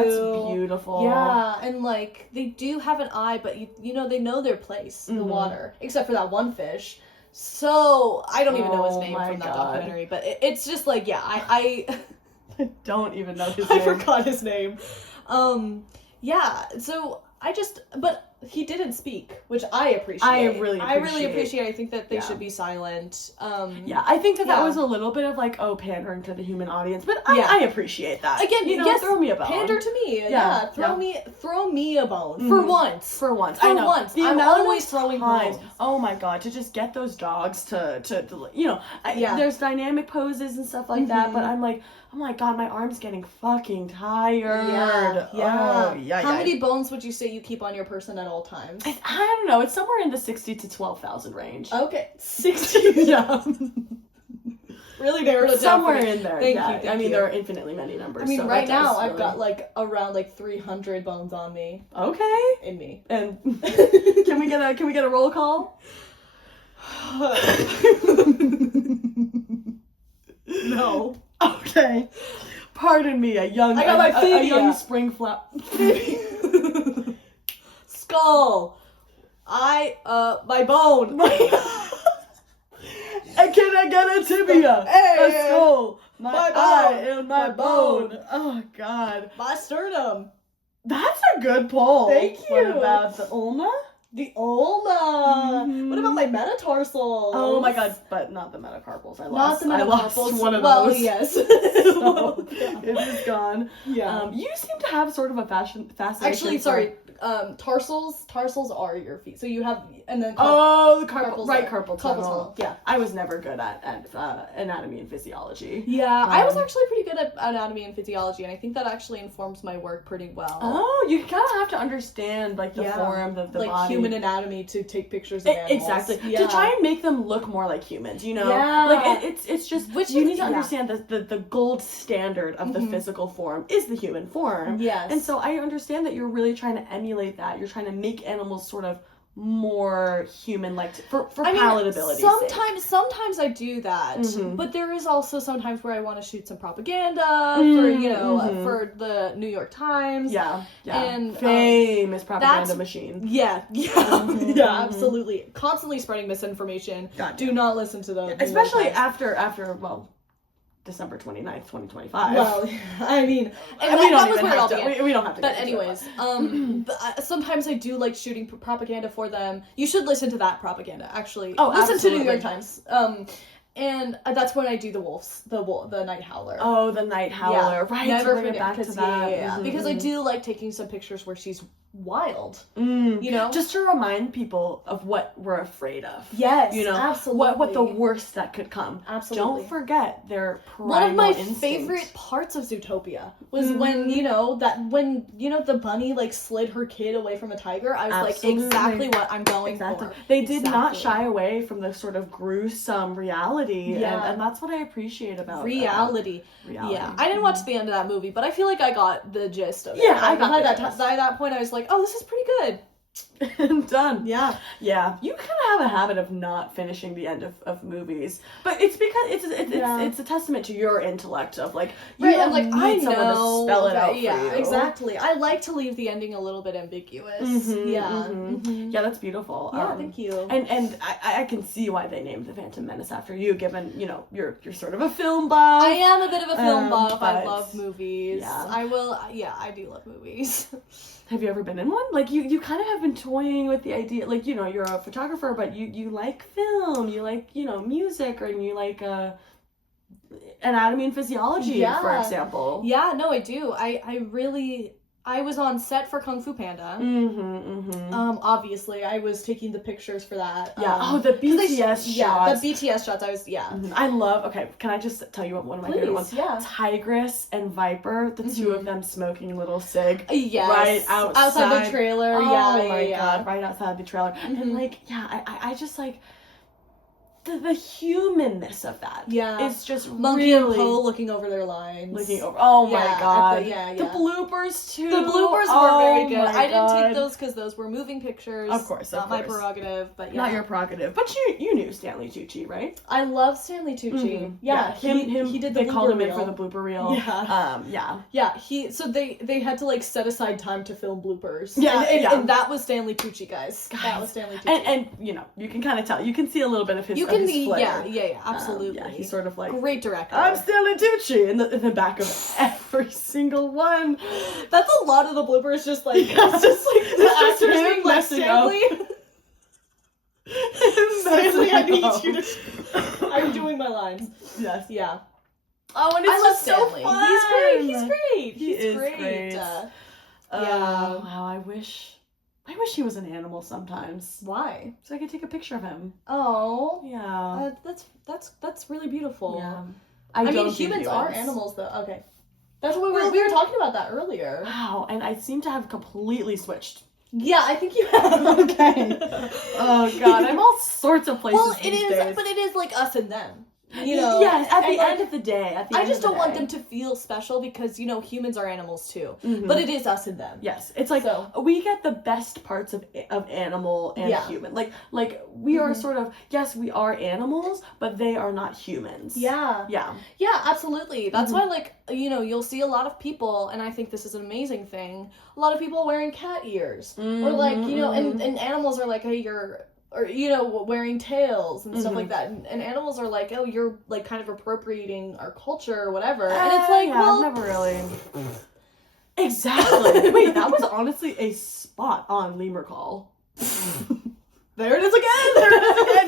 beautiful. Yeah, and like they do have an eye, but you know they know their place in the water, except for that one fish. So I don't even know his name from that documentary, but it's just like I don't even know his name. I forgot his name. Yeah, so but he didn't speak, which I appreciate. I really appreciate. I think that they should be silent. Yeah, I think that was a little bit of like, pandering to the human audience, but I appreciate that. Again, you know, throw me a bone. Pander to me. Yeah, throw me a bone. For once. For once. I know. I'm always throwing bones. Oh my God, to just get those dogs to you know, there's dynamic poses and stuff like that, but I'm like, oh my God, my arm's getting fucking tired. Yeah. Oh, yeah. How many bones would you say you keep on your person at all times? I don't know. It's somewhere in the 60 to 12,000 range. Okay. 60. Yeah. Really narrowed it down. Somewhere in there. Thank you. I mean, there are infinitely many numbers. I mean, so right now I've got around 300 bones on me. Okay. In me. And can we get a roll call? No. Okay. Pardon me, a young spring flap. Skull. My bone. And can I get a tibia? A skull. My eye and my bone. Oh God. My sternum. That's a good pull. Thank you. What about the ulna? The ulna. What about my metatarsals? Oh my God, but not the metacarpals. I lost one of those. Yes. So, it is gone. Yeah. You seem to have sort of a fascination. Actually, sorry. Tarsals are your feet. So you have, and then the carpal tunnel. tunnel. Yeah. I was never good at anatomy and physiology. Yeah, I was actually pretty good at anatomy and physiology, and I think that actually informs my work pretty well. Oh, you kind of have to understand the form of the body, human anatomy, to take pictures of animals. Exactly. Yeah. To try and make them look more like humans, you know. Yeah. It's just you need to understand that the gold standard of the physical form is the human form. Yes. And so I understand that you're really trying to emulate that. You're trying to make animals sort of more human-like for palatability. Sometimes I do that, but there is also sometimes where I want to shoot some propaganda for the New York Times. Yeah. And famous propaganda machine. Yeah, absolutely. Constantly spreading misinformation. Gotcha. Do not listen to them. Especially after December 29th, 2025. Well, I mean, and we that was where it all began. We don't have to. But anyways, sometimes I do like shooting propaganda for them. You should listen to that propaganda, actually. Listen absolutely. to New York Times. And that's when I do the Night Howler. Oh, the Night Howler. Yeah. Right. Never forget back to that. Yeah. Because I do like taking some pictures where she's wild. You know? Just to remind people of what we're afraid of. Yes, you know, absolutely. What the worst that could come. Absolutely. Don't forget their primal One of my instinct. favorite parts of Zootopia was when the bunny slid her kid away from a tiger. I was Absolutely. like, exactly what I'm going for. They did not shy away from the sort of gruesome reality, and that's what I appreciate about reality. Yeah, I didn't watch the end of that movie, but I feel like I got the gist of it. Yeah, I got that. By that point, I was like, oh, this is pretty good. Done. Yeah. You kind of have a habit of not finishing the end of movies, but it's because it's a testament to your intellect of you don't need someone to spell it out for you. Exactly. I like to leave the ending a little bit ambiguous. Yeah, that's beautiful. Yeah, thank you. And I can see why they named The Phantom Menace after you, given you're sort of a film buff. I am a bit of a film buff. I love movies. Yeah. I do love movies. Have you ever been in one? You kind of have been toying with the idea, you're a photographer, but you like film, you like, music, or you like anatomy and physiology, for example. Yeah, no, I do. I really I was on set for Kung Fu Panda. Obviously, I was taking the pictures for that. Yeah. The BTS shots. Yeah, the BTS shots. I was, I love. Okay, can I just tell you what one of my favorite ones? Yeah. Tigress and Viper, the two of them smoking little cig. Yes. Right outside the trailer. Oh my god! Right outside the trailer, and like, I just like. The humanness of that is just Monkey really... and Poe looking over their lines. Oh my god. The bloopers too. The bloopers were very good. I didn't God. take those because those were moving pictures. Of course. Not my prerogative, but Not your prerogative. But you knew Stanley Tucci, right? I love Stanley Tucci. Yeah, he did. They called him in for the blooper reel. So they had to like set aside time to film bloopers. And that was Stanley Tucci, guys. That was Stanley Tucci. And you know, you can kind of tell. You can see a little bit of his. Yeah, absolutely. He's sort of like great director. I'm Stanley Tucci in the back of every single one. That's a lot of the bloopers. Just like it's just like the actors being like Stanley. Stanley, I need you to. I'm doing my lines. Yes. Yeah. Oh, and it's just so fun. He's great. He's great. Yeah. Wow. I wish he was an animal sometimes. Why? So I could take a picture of him. Oh. Yeah. That's really beautiful. Yeah. I mean, humans are animals, though. Okay. That's what we were talking about that earlier. Wow, and I seem to have completely switched. Yeah, I think you have. Okay. Oh god, I'm all sorts of places these days. But it is like us and them. You know, at the end of the day. I just don't want them to feel special because, you know, humans are animals too. But it is us and them. Yes, it's like we get the best parts of animal and human. Like we are sort of, yes, we are animals, but they are not humans. Yeah, absolutely. That's why, like, you know, you'll see a lot of people, and I think this is an amazing thing. A lot of people wearing cat ears, or like, you know, and animals are like, hey, or, you know, wearing tails and stuff like that. And animals are like, oh, you're, like, kind of appropriating our culture or whatever. And it's like, well... never really... Exactly. Wait, that was honestly a spot on Lemur Call. There it is again!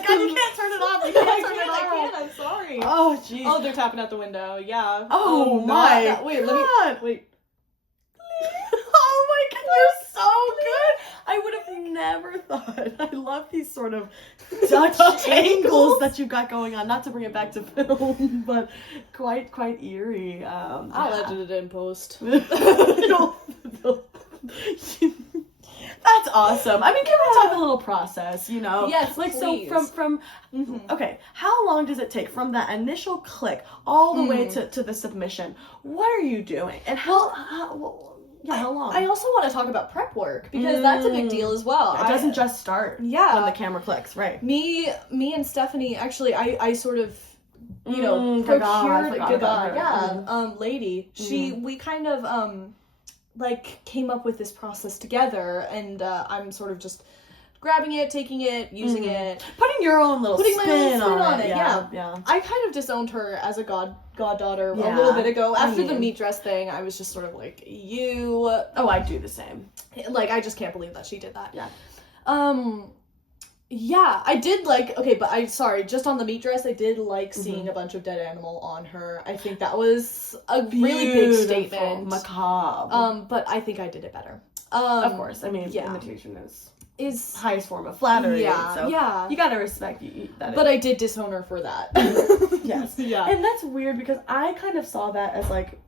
God, you can't turn it off. You can't turn it off. I can't. I'm sorry. Oh, jeez. Oh, they're tapping at the window. Yeah. Oh my God. Wait, wait. Oh my God, you're so good! I would have never thought. I love these sort of Dutch angles that you've got going on. Not to bring it back to film, but quite eerie. I'll edit it in post. That's awesome. I mean, can we talk a little process, you know? Yes, like, please. So from okay, how long does it take from that initial click all the way to the submission? What are you doing? And how long? I also want to talk about prep work because that's a big deal as well. It doesn't just start when the camera clicks, right? Me and Stephanie, actually, I sort of, you know, procured Gaga, lady. We kind of like came up with this process together, and I'm sort of just grabbing it, taking it, using it, putting your own little spin on it. Yeah. I kind of disowned her as a goddaughter a little bit ago. After the meat dress thing, I was just sort of like, you. Oh, I do the same. Like, I just can't believe that she did that. Yeah. Yeah, I did like, okay, but just on the meat dress, I did like seeing a bunch of dead animal on her. I think that was a really big statement. Macabre. But I think I did it better. Of course. I mean, imitation is highest form of flattery. So you gotta respect that. But I did disown her for that. Yes. Yeah. And that's weird because I kind of saw that as like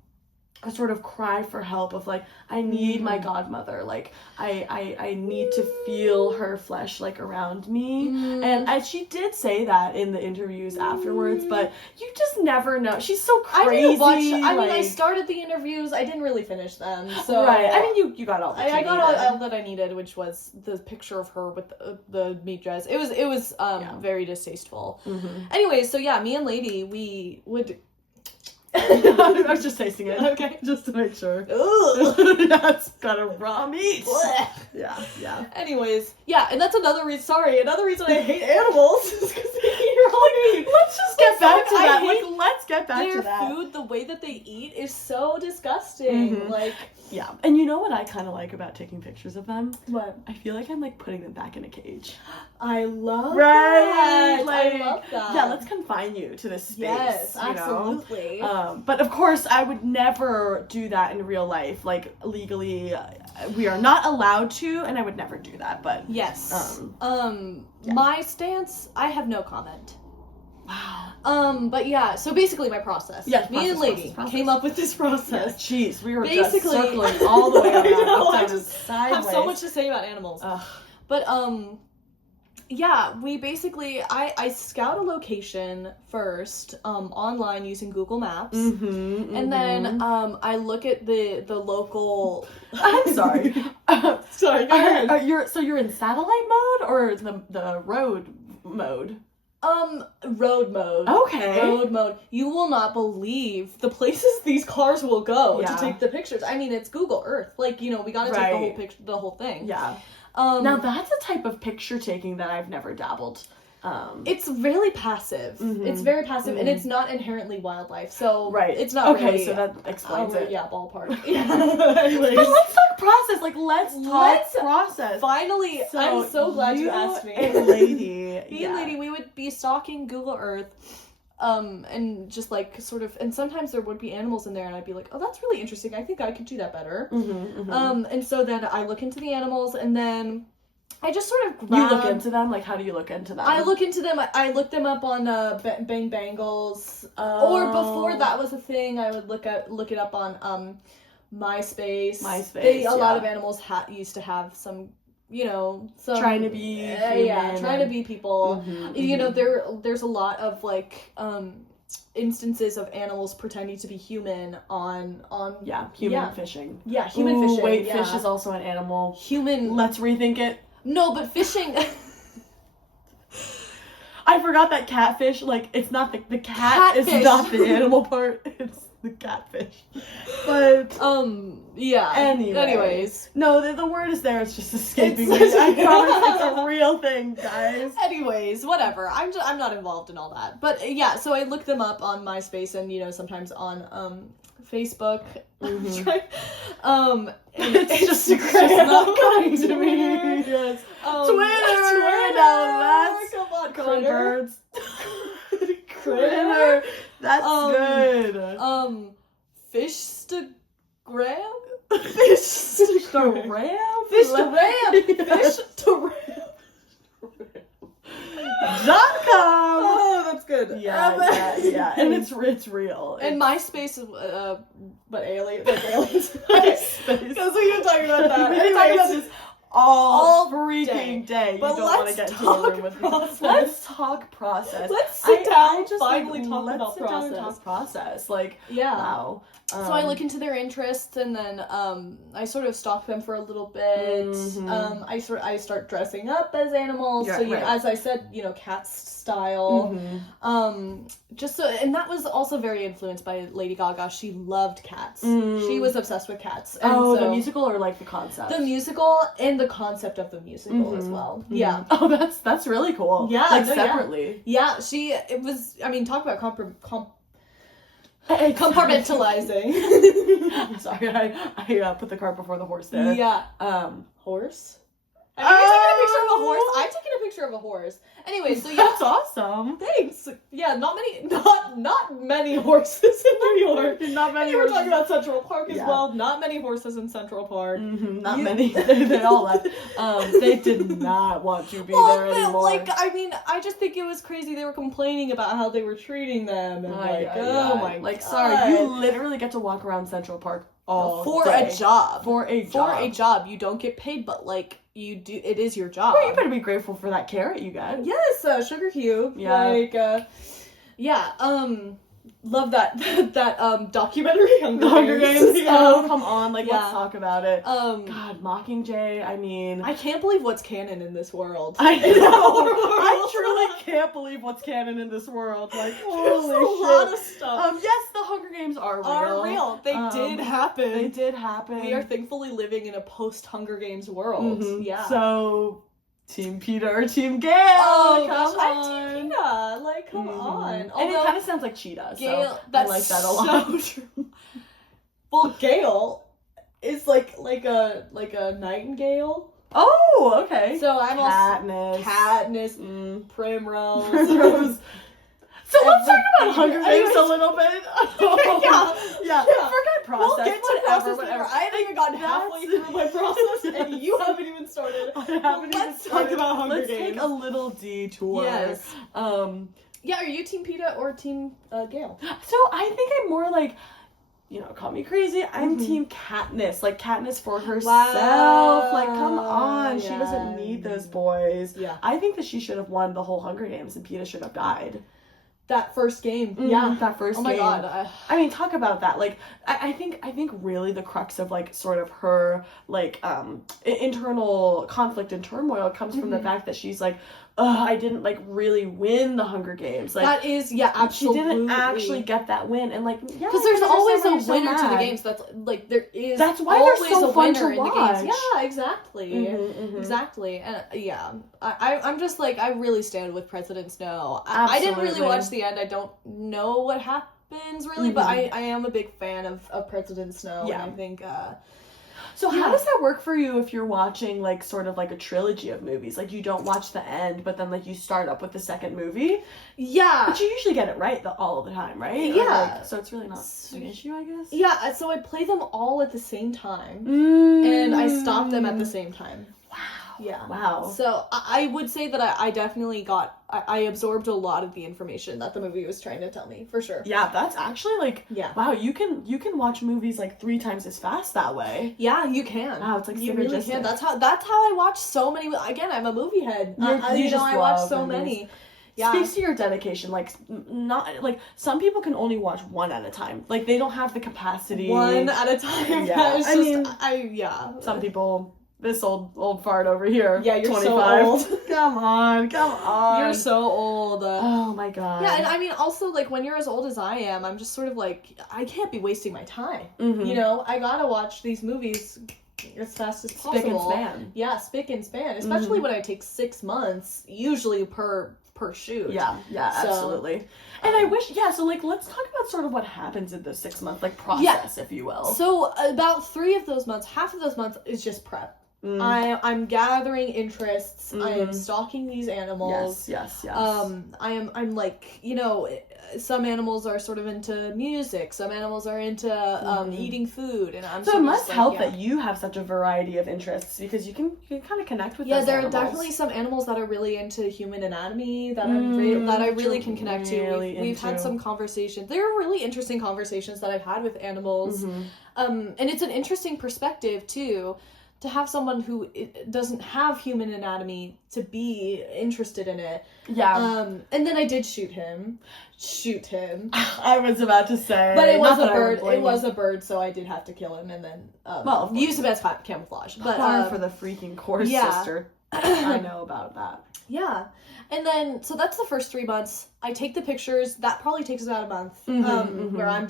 a sort of cry for help of like, I need my godmother. Like, I need to feel her flesh like around me. And she did say that in the interviews afterwards, but you just never know. She's so crazy. I started the interviews. I didn't really finish them. So right. I mean, you got all that I got all that I needed, which was the picture of her with the meat dress. It was very distasteful. Anyway, so yeah, me and Lady, we would... I was just tasting it. Okay. Just to make sure. That's got a raw meat. Yeah. Anyways, and that's another reason I hate animals. Is because they eat your whole meat. Let's just get back to that. Let's get get back to their that. food, the way that they eat is so disgusting. Mhm. Like, Yeah. And you know what I kind of like about taking pictures of them? what? I feel like I'm like putting them back in a cage. I love Right. that. Like, I love that. yeah, let's confine you to this space. Yes, you know? absolutely. But of course, I would never do that in real life. Like, legally, we are not allowed to, and I would never do that. But yes. yeah. My stance, I have no comment. wow. But yeah, so basically my process. Yes, Me and process, Lady process. came up with this Yeah, process. jeez, we were Basically- just circling all the way around. I know, up, I down, just and I have so sideways. much to say about animals. Ugh. But yeah, we basically I scout a location first online using Google Maps. Mm-hmm, And then I look at the local I'm sorry. Sorry, go ahead. So you're in satellite mode or the road mode? Road mode. Okay. Road mode. You will not believe the places these cars will go Yeah. to take the pictures. I mean, it's Google Earth. Like, you know, we gotta take the whole Right. picture, the whole thing. Yeah. Now that's a type of picture taking that I've never dabbled. It's really passive. Mhm. It's very passive, and Mhm. it's not inherently wildlife. So Right. it's not okay, really. so that explains it. Yeah, ballpark. Yeah. Anyways. But let's talk process. Like, let's talk Let's- process. Finally, I'm so glad you asked me. And Lady. Me and Lady, we would be stalking Google Earth, and just like sort of, and sometimes there would be animals in there, and I'd be like, oh, that's really interesting. I think I could do that better. And so then I look into the animals, and then I just sort of grab. You look into them? Like, how do you look into them? I look into them. I look them up on Bang Bangles, or before that was a thing, I would look it up on MySpace. MySpace, A lot yeah. of animals used to have some, you know, some Trying to be yeah, human trying to and- be people. Mhm, You know, mhm. there's a lot of like instances of animals pretending to be human on Yeah, human Yeah. fishing. yeah, human Ooh, fishing. Wait, yeah. fish is also an animal. human. Let's rethink it. No, but fishing. I forgot that catfish, like, it's not the cat is Catfish. not the animal part, it's the catfish. But, Yeah. Anyway. Anyways. no, the word is there, it's just escaping me. It's- I promise it's a real thing, guys. Anyways, whatever. I'm not involved in all that. But yeah, so I look them up on MySpace and, you know, sometimes on Facebook. Mhm. It's just Instagram. not coming to me. Yes. Twitter. Now that's Come on, Critter. Critter. Critter. That's good. Fishstagram? Fishstagram? Fishtagram. .com. Oh, that's good. Yeah. And it's real. And MySpace is, but aliens. MySpace. Because we were talking about that. We've been talking about this all All freaking day. But you don't want to let's get into a talk room with me. process. Let's talk process. Let's sit down, I just, finally like, talk let's about sit down and process. talk process. Like, Yeah. wow. So I look into their interests, and then I sort of stalk them for a little bit. Mhm. I start dressing up as animals. Yeah, so you right. as I said, you know, cat style. Mhm. Just so, and that was also very influenced by Lady Gaga. She loved cats. Mm. She was obsessed with cats. And Oh, so the musical or like the concept? the musical and the concept of the musical as Mhm. well. Mhm. Yeah. Oh, that's really cool. Yeah, Like no, yeah. separately. Yeah, it was, I mean, talk about compartmentalizing. Sorry, I put the cart before the horse there. Yeah. Horse? Have you taken a picture of a horse? I've taken a picture of a horse. Anyway, so yeah. That's awesome. Thanks. Yeah, not many horses in New York. Not many. And we're talking about Central Park as Yeah. well. Not many horses in Central Park. Not You- many. They all left. They did not want to be there but, anymore. like, I mean, I just think it was crazy. They were complaining about how they were treating them, and oh my like, God. sorry, you literally get to walk around Central Park all for day. a job. For a For job. a job, you don't get paid, but like you do. It is your job. Well, you better be grateful for that carrot you got. Yes, Sugar Cube. Yeah. Like, love that documentary Hunger Games. Yeah. Oh, come on, like Yeah. let's talk about it. God, God, Mockingjay. I mean, I can't believe what's canon in this world. I In know. our I world. truly can't believe what's canon in this world. Like, There's holy a shit. lot of stuff. Yes, the Hunger Games are real. Are real. They did happen. They did happen. We are thankfully living in a post-Hunger Games world. Mhm. Yeah. So, Team Peeta or Team Gale? Oh, Come gosh, I'm on. Team Peeta. Like, come on. And it Although kind of sounds like Cheetah, Gale, so I that's like that a lot. so true. Well, Gale is like a nightingale. Oh, okay. So I'm Katniss. Katniss, Primrose. So let's talk about Hunger Games Anyways. a little bit. yeah. Forget process. We'll get to process whatever. later. I haven't even gotten halfway through my process, and you haven't even started. I haven't Let's even started. talk about Hunger Let's Games. take a little detour. Yes. Um. Yeah, are you Team Peeta or Team Gale? So I think I'm more like, call me crazy. I'm Team Katniss. Like Katniss for herself. Wow. Like, come on. She Yeah. doesn't need those boys. Yeah. I think that she should have won the whole Hunger Games and Peeta should have died. That first game. Yeah, that first Oh my game. god. I mean, talk about that. Like, I think really the crux of like sort of her like internal conflict and turmoil comes from the fact that she's like, I didn't like really win the Hunger Games. Like that is, yeah, absolutely. She didn't actually get that win, and like, yeah, because there's always a so winner to the mad. games. That's like there is. That's why always they're so a fun winner to in the watch. games. Yeah, exactly. Exactly, and I'm just like, I really stand with President Snow. I didn't really Absolutely. watch the end. I don't know what happens really, but I am a big fan of President Snow. Yeah. And I think. So how does that work for you if you're watching like sort of like a trilogy of movies? Like you don't watch the end, but then like you start up with the second movie. Yeah. But you usually get it right all of the time, right? Yeah. Or, like, so it's really not an issue, I guess. Yeah. So I play them all at the same time, Mm. and I stop them at the same time. Wow. Yeah. Wow. So I would say that I definitely I absorbed a lot of the information that the movie was trying to tell me, for sure. Yeah, that's actually like, Yeah. wow, you can watch movies like 3 times as fast that way. Yeah, you can. Wow, it's like you really synergistic. can. That's how I watch so many. Again, I'm a movie head. You just I watch love so movies. many. Yeah. Speaks to your dedication. Like, not like some people can only watch one at a time. Like they don't have the capacity. One at a time. Yeah. It's I just, mean, yeah. Some people. This old fart over here. Yeah, you're 25. so old. Come on. You're so old. Oh my god. Yeah, and I mean, also, like, when you're as old as I am, I'm just sort of like, I can't be wasting my time. Mhm. You know, I gotta watch these movies as fast as possible. Spick and span. Yeah, spick and span. Especially when I take 6 months, usually per shoot. Yeah, So, absolutely. And I wish, so like, let's talk about sort of what happens in the 6 month like process, if you will. So about 3 of those months, half of those months is just prep. I'm gathering interests. I am stalking these animals. Yes. I'm like, some animals are sort of into music. Some animals are into eating food, and I'm. So sort it of must just like, help that you have such a variety of interests because you can kind of connect with. Those there animals. are definitely some animals that are really into human anatomy that I really can connect to. We've had some conversations. There are really interesting conversations that I've had with animals, and it's an interesting perspective too. To have someone who doesn't have human anatomy to be interested in it. Yeah. And then I did shoot him. I was about to say. But it was not a that I would bird. blame It was you. a bird, so I did have to kill him and then of course. use him as camouflage. But Par for the freaking course, sister. I know about that. Yeah. And then, so that's the first 3 months. I take the pictures. That probably takes about a month. Where I'm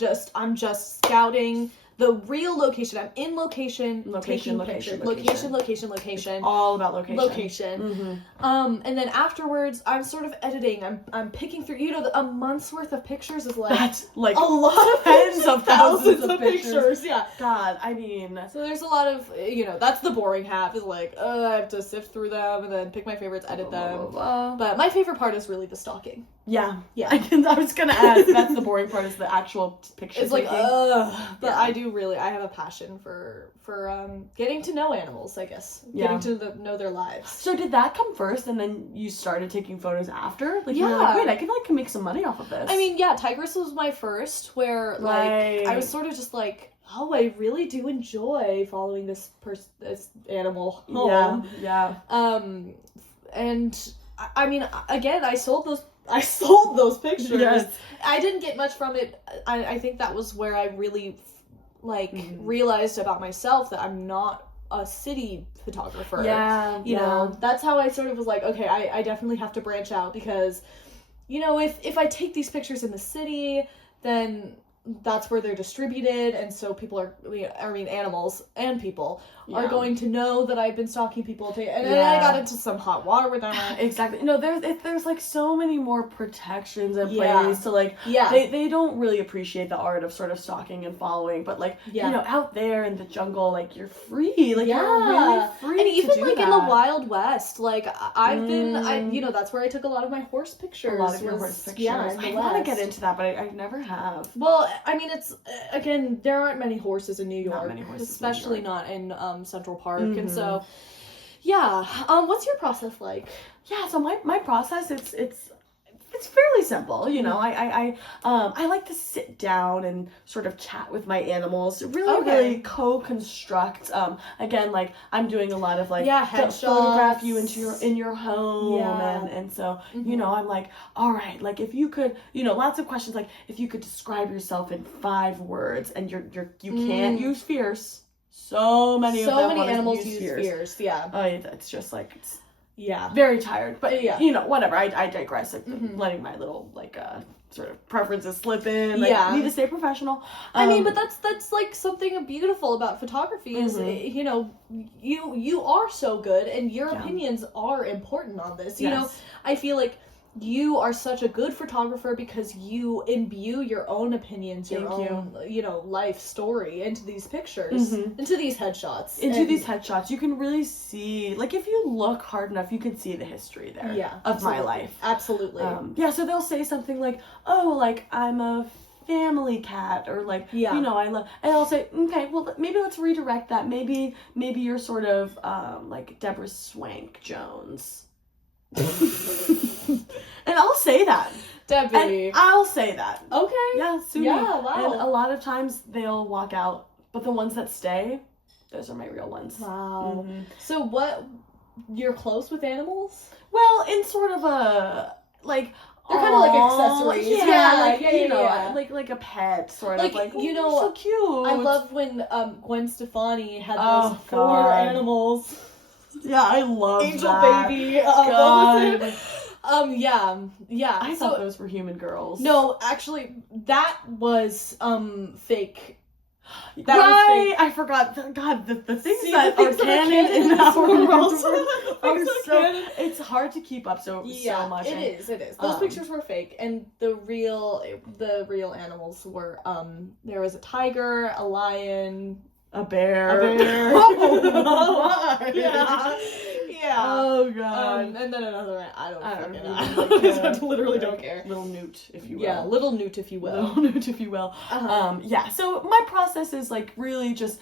just scouting the real location. I'm in location. Location. Location. All about location. Location. And then afterwards, I'm sort of editing. I'm picking through. A month's worth of pictures is like That's like a lot of tens pictures, of thousands of pictures. Yeah. God, I mean. So there's a lot of that's the boring half is like I have to sift through them and then pick my favorites, edit them. But my favorite part is really the stalking. Yeah. Yeah. I was gonna ask. That's the boring part. Is the actual picture. It's like, taking. but I have a passion for getting to know animals, I guess. Yeah. Getting to know their lives. So did that come first, and then you started taking photos after? Like you were like, wait, I could make some money off of this. I mean, yeah, Tigress was my first, where like I was sort of just like, oh, I really do enjoy following this animal home. Yeah. And I mean, again, I sold those pictures. Yes. I didn't get much from it. I think that was where I really realized about myself that I'm not a city photographer. Yeah. You know, that's how I sort of was like, okay, I definitely have to branch out because, if I take these pictures in the city, then that's where they're distributed, and so people are, animals and people are going to know that I've been stalking people, and then I got into some hot water with them. Exactly. No, there's like so many more protections in place to like, they don't really appreciate the art of sort of stalking and following, but like, you know, out there in the jungle, like, you're free, like, you're really free. And even like that. in the Wild West, like, I've been, you know, that's where I took a lot of my horse pictures. A lot of your horse pictures. Yeah, I want to get into that, but I never have. Well, I mean, it's, again, there aren't many horses in New York. Not many horses especially in New York. not in Central Park. And so, yeah. What's your process like? Yeah, so my process, it's fairly simple, you know. I like to sit down and sort of chat with my animals, really co-construct. Again, like, I'm doing a lot of like photograph you in your home, and so you know, I'm like, all right, like, if you could, you know, lots of questions, like, if you could describe yourself in 5 words, and you can't use fierce. So many animals use fierce. Yeah. It's just like, it's very tired, but you know, whatever. I digress. Letting my little like sort of preferences slip in. Like, need to stay professional. I mean, but that's like something beautiful about photography is, you know, you are so good, and your opinions are important on this. You know, I feel like you are such a good photographer because you imbue your own opinions, your own, you know, life story into these pictures, into these headshots. These headshots, you can really see, like, if you look hard enough, you can see the history there of my life. Absolutely. So they'll say something like, oh, like, I'm a family cat, or like, you know, I love, and I'll say, okay, well, maybe let's redirect that. Maybe you're sort of like Deborah Swank Jones. And I'll say that. Debbie. And I'll say that. Okay. Yeah, Sumi. Yeah, wow. And a lot of times they'll walk out, but the ones that stay, those are my real ones. Wow. So you're close with animals? Well, in sort of a, like, they're kind of like accessories. You know, like a pet, sort of, like, you know, so cute. I love when Gwen Stefani had those 4 animals. Yeah, I love Angel that. Baby. God. Yeah. I thought those were human girls. No, actually, that was fake. That was fake. I forgot. God, the things that are canon in our world are so. It's hard to keep up so much. It is. Those pictures were fake, and the real animals were there was a tiger, a lion, a bear. Oh my! Yeah. Oh god. And then another one. I don't literally don't care. Little newt, if you will. Yeah, little newt, if you will. So my process is like really just,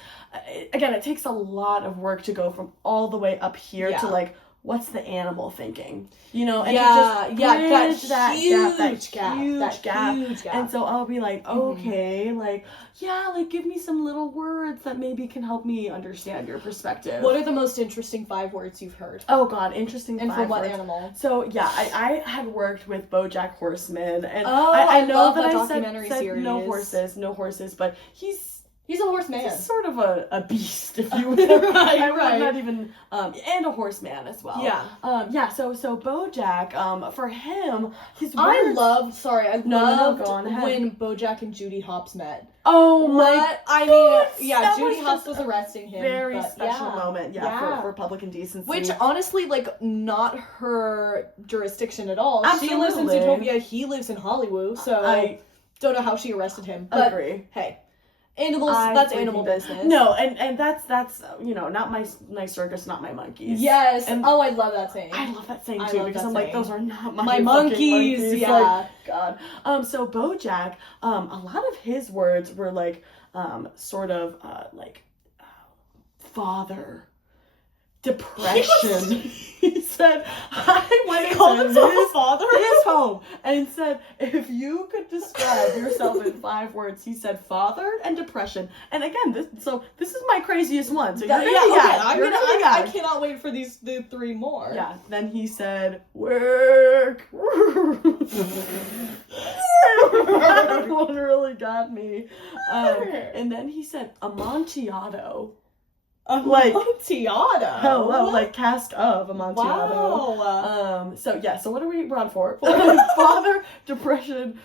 again, it takes a lot of work to go from all the way up here to like, what's the animal thinking? You know, and that huge gap. Huge gap. And so I'll be like, okay, like, like, give me some little words that maybe can help me understand your perspective. What are the most interesting 5 words you've heard? Oh god, interesting. And 5 from what words. animal? So I had worked with BoJack Horseman, and I know love that that I documentary said series. no horses, but he's a horseman. He's sort of a beast, if you will. right. Not even, and a horseman as well. Yeah. So BoJack, for him, his words... I loved go on ahead. when BoJack and Judy Hopps met. Oh my! Judy Hopps was arresting him. Very special moment, for public indecency. Which honestly, like, not her jurisdiction at all. Absolutely. She lives in Zootopia. He lives in Hollywood. So I don't know how she arrested him. But agree. Hey. Animals, that's animal business. No, and that's you know, not my circus, not my monkeys. Yes. And I love that saying. I love that saying too, because I'm like, those are not my monkeys. Yeah. Like, God. So BoJack, a lot of his words were like, sort of like, father, depression. He said, I went into his home and said, if you could describe yourself in 5 words, he said father and depression. And again, this is my craziest one. So I cannot wait for the 3 more. Yeah. Then he said work. That one really got me. And then he said Amontillado. Amontillado. Hello, like cask of Amontillado. Wow. So what are we're on for? Father, depression,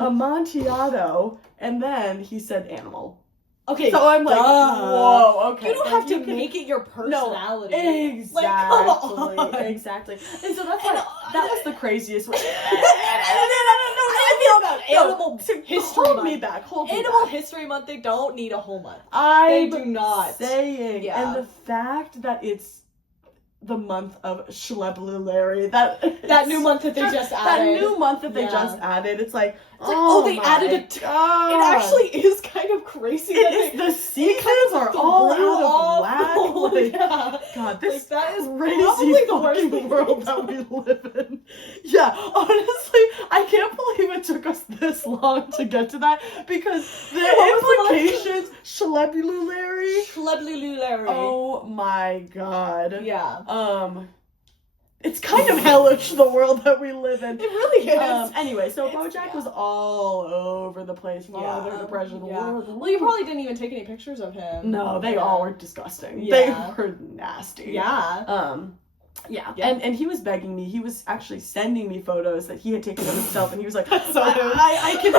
Amontillado, and then he said animal. Okay, so I'm like, whoa, okay. You don't have to make it your personality. No, exactly, like, come on. Exactly. And so that's like, that was the craziest one. I feel about Animal History Hold Month. Me back. Animal History Month, they don't need a whole month. They do not. Saying, and the fact that it's the month of Schleblulary, that new month that they just added. That new month that they just added. It's like, they added it. It actually is kind of crazy. The seasons are all out of whack. Like, yeah. God, this that is crazy the worst fucking world that we live in. Yeah, honestly, I can't believe it took us this long to get to that, because the implications, Schleblulary. Oh my God. Yeah. It's kind of hellish, the world that we live in. It really is. Anyway, so BoJack was all over the place. Father, depression, Well, you probably didn't even take any pictures of him. No, they all were disgusting. Yeah. They were nasty. Yeah. Yeah. And he was begging me. He was actually sending me photos that he had taken of himself, and he was like, so I can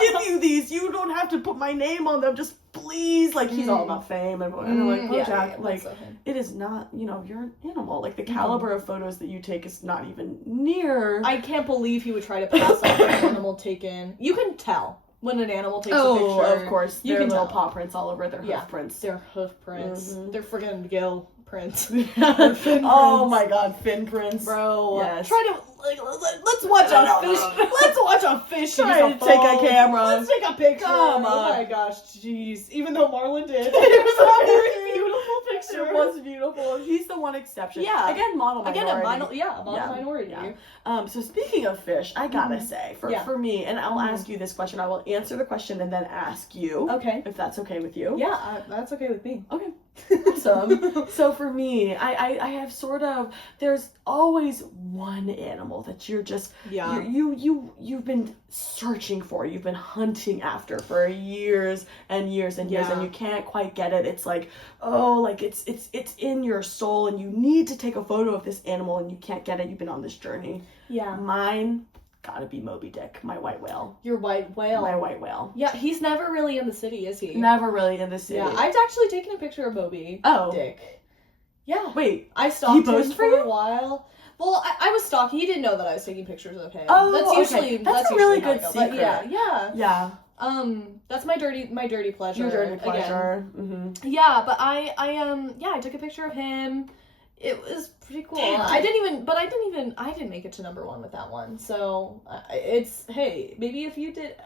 give you these. You don't have to put my name on them. Just please. Like, he's all about fame. And I'm like, BoJack, like, it is not, you're an animal. Like, the caliber of photos that you take is not even near. I can't believe he would try to pass off an animal taken. You can tell when an animal takes a picture. Oh, of course. You their can little tell. paw prints all over their hoof prints. Their hoof prints. Their friggin' gill prints. Oh my God, fin prints, bro. Yes. Try to let's watch a fish. Let's watch a fish. Try to take a camera. Let's take a picture. Come on. Oh my gosh, jeez. Even though Marlon did, it was a very beautiful picture. It was beautiful. He's the one exception. Yeah. Again, model minority. Minority. Yeah. So speaking of fish, I gotta say, for me, and I'll ask you this question. I will answer the question and then ask you. Okay. If that's okay with you. Yeah, that's okay with me. Okay. Awesome. So for me, I have sort of, there's always one animal that you're just, you've been searching for, you've been hunting after for years and years and years, and you can't quite get it. It's like, it's in your soul, and you need to take a photo of this animal, and you can't get it. You've been on this journey. Yeah. Mine gotta be Moby Dick, my white whale. Your white whale. My white whale. Yeah, he's never really in the city, is he? Never really in the city. Yeah, I've actually taken a picture of Moby Dick. Yeah. Wait, I stalked him for a while. Well, I was stalking. He didn't know that I was taking pictures of him. Oh, that's usually that's a really good secret. Yeah. That's my dirty pleasure. Your dirty pleasure. Mm-hmm. Yeah, but I took a picture of him. It was pretty cool. Damn. I didn't make it to #1 with that one. So maybe if you did,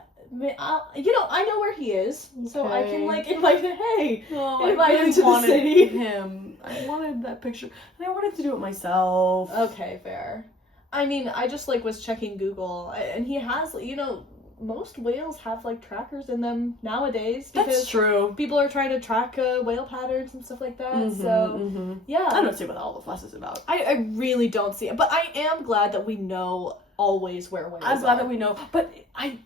I know where he is, so I can invite him. Hey, invite him to the city. I wanted that picture, and I wanted to do it myself. Okay, fair. I mean, I just was checking Google, and he has, most whales have trackers in them nowadays. Because that's true. People are trying to track whale patterns and stuff like that. Yeah. I don't see what all the fuss is about. I really don't see it, but I am glad that we know always where whales are. I'm glad that we know, but I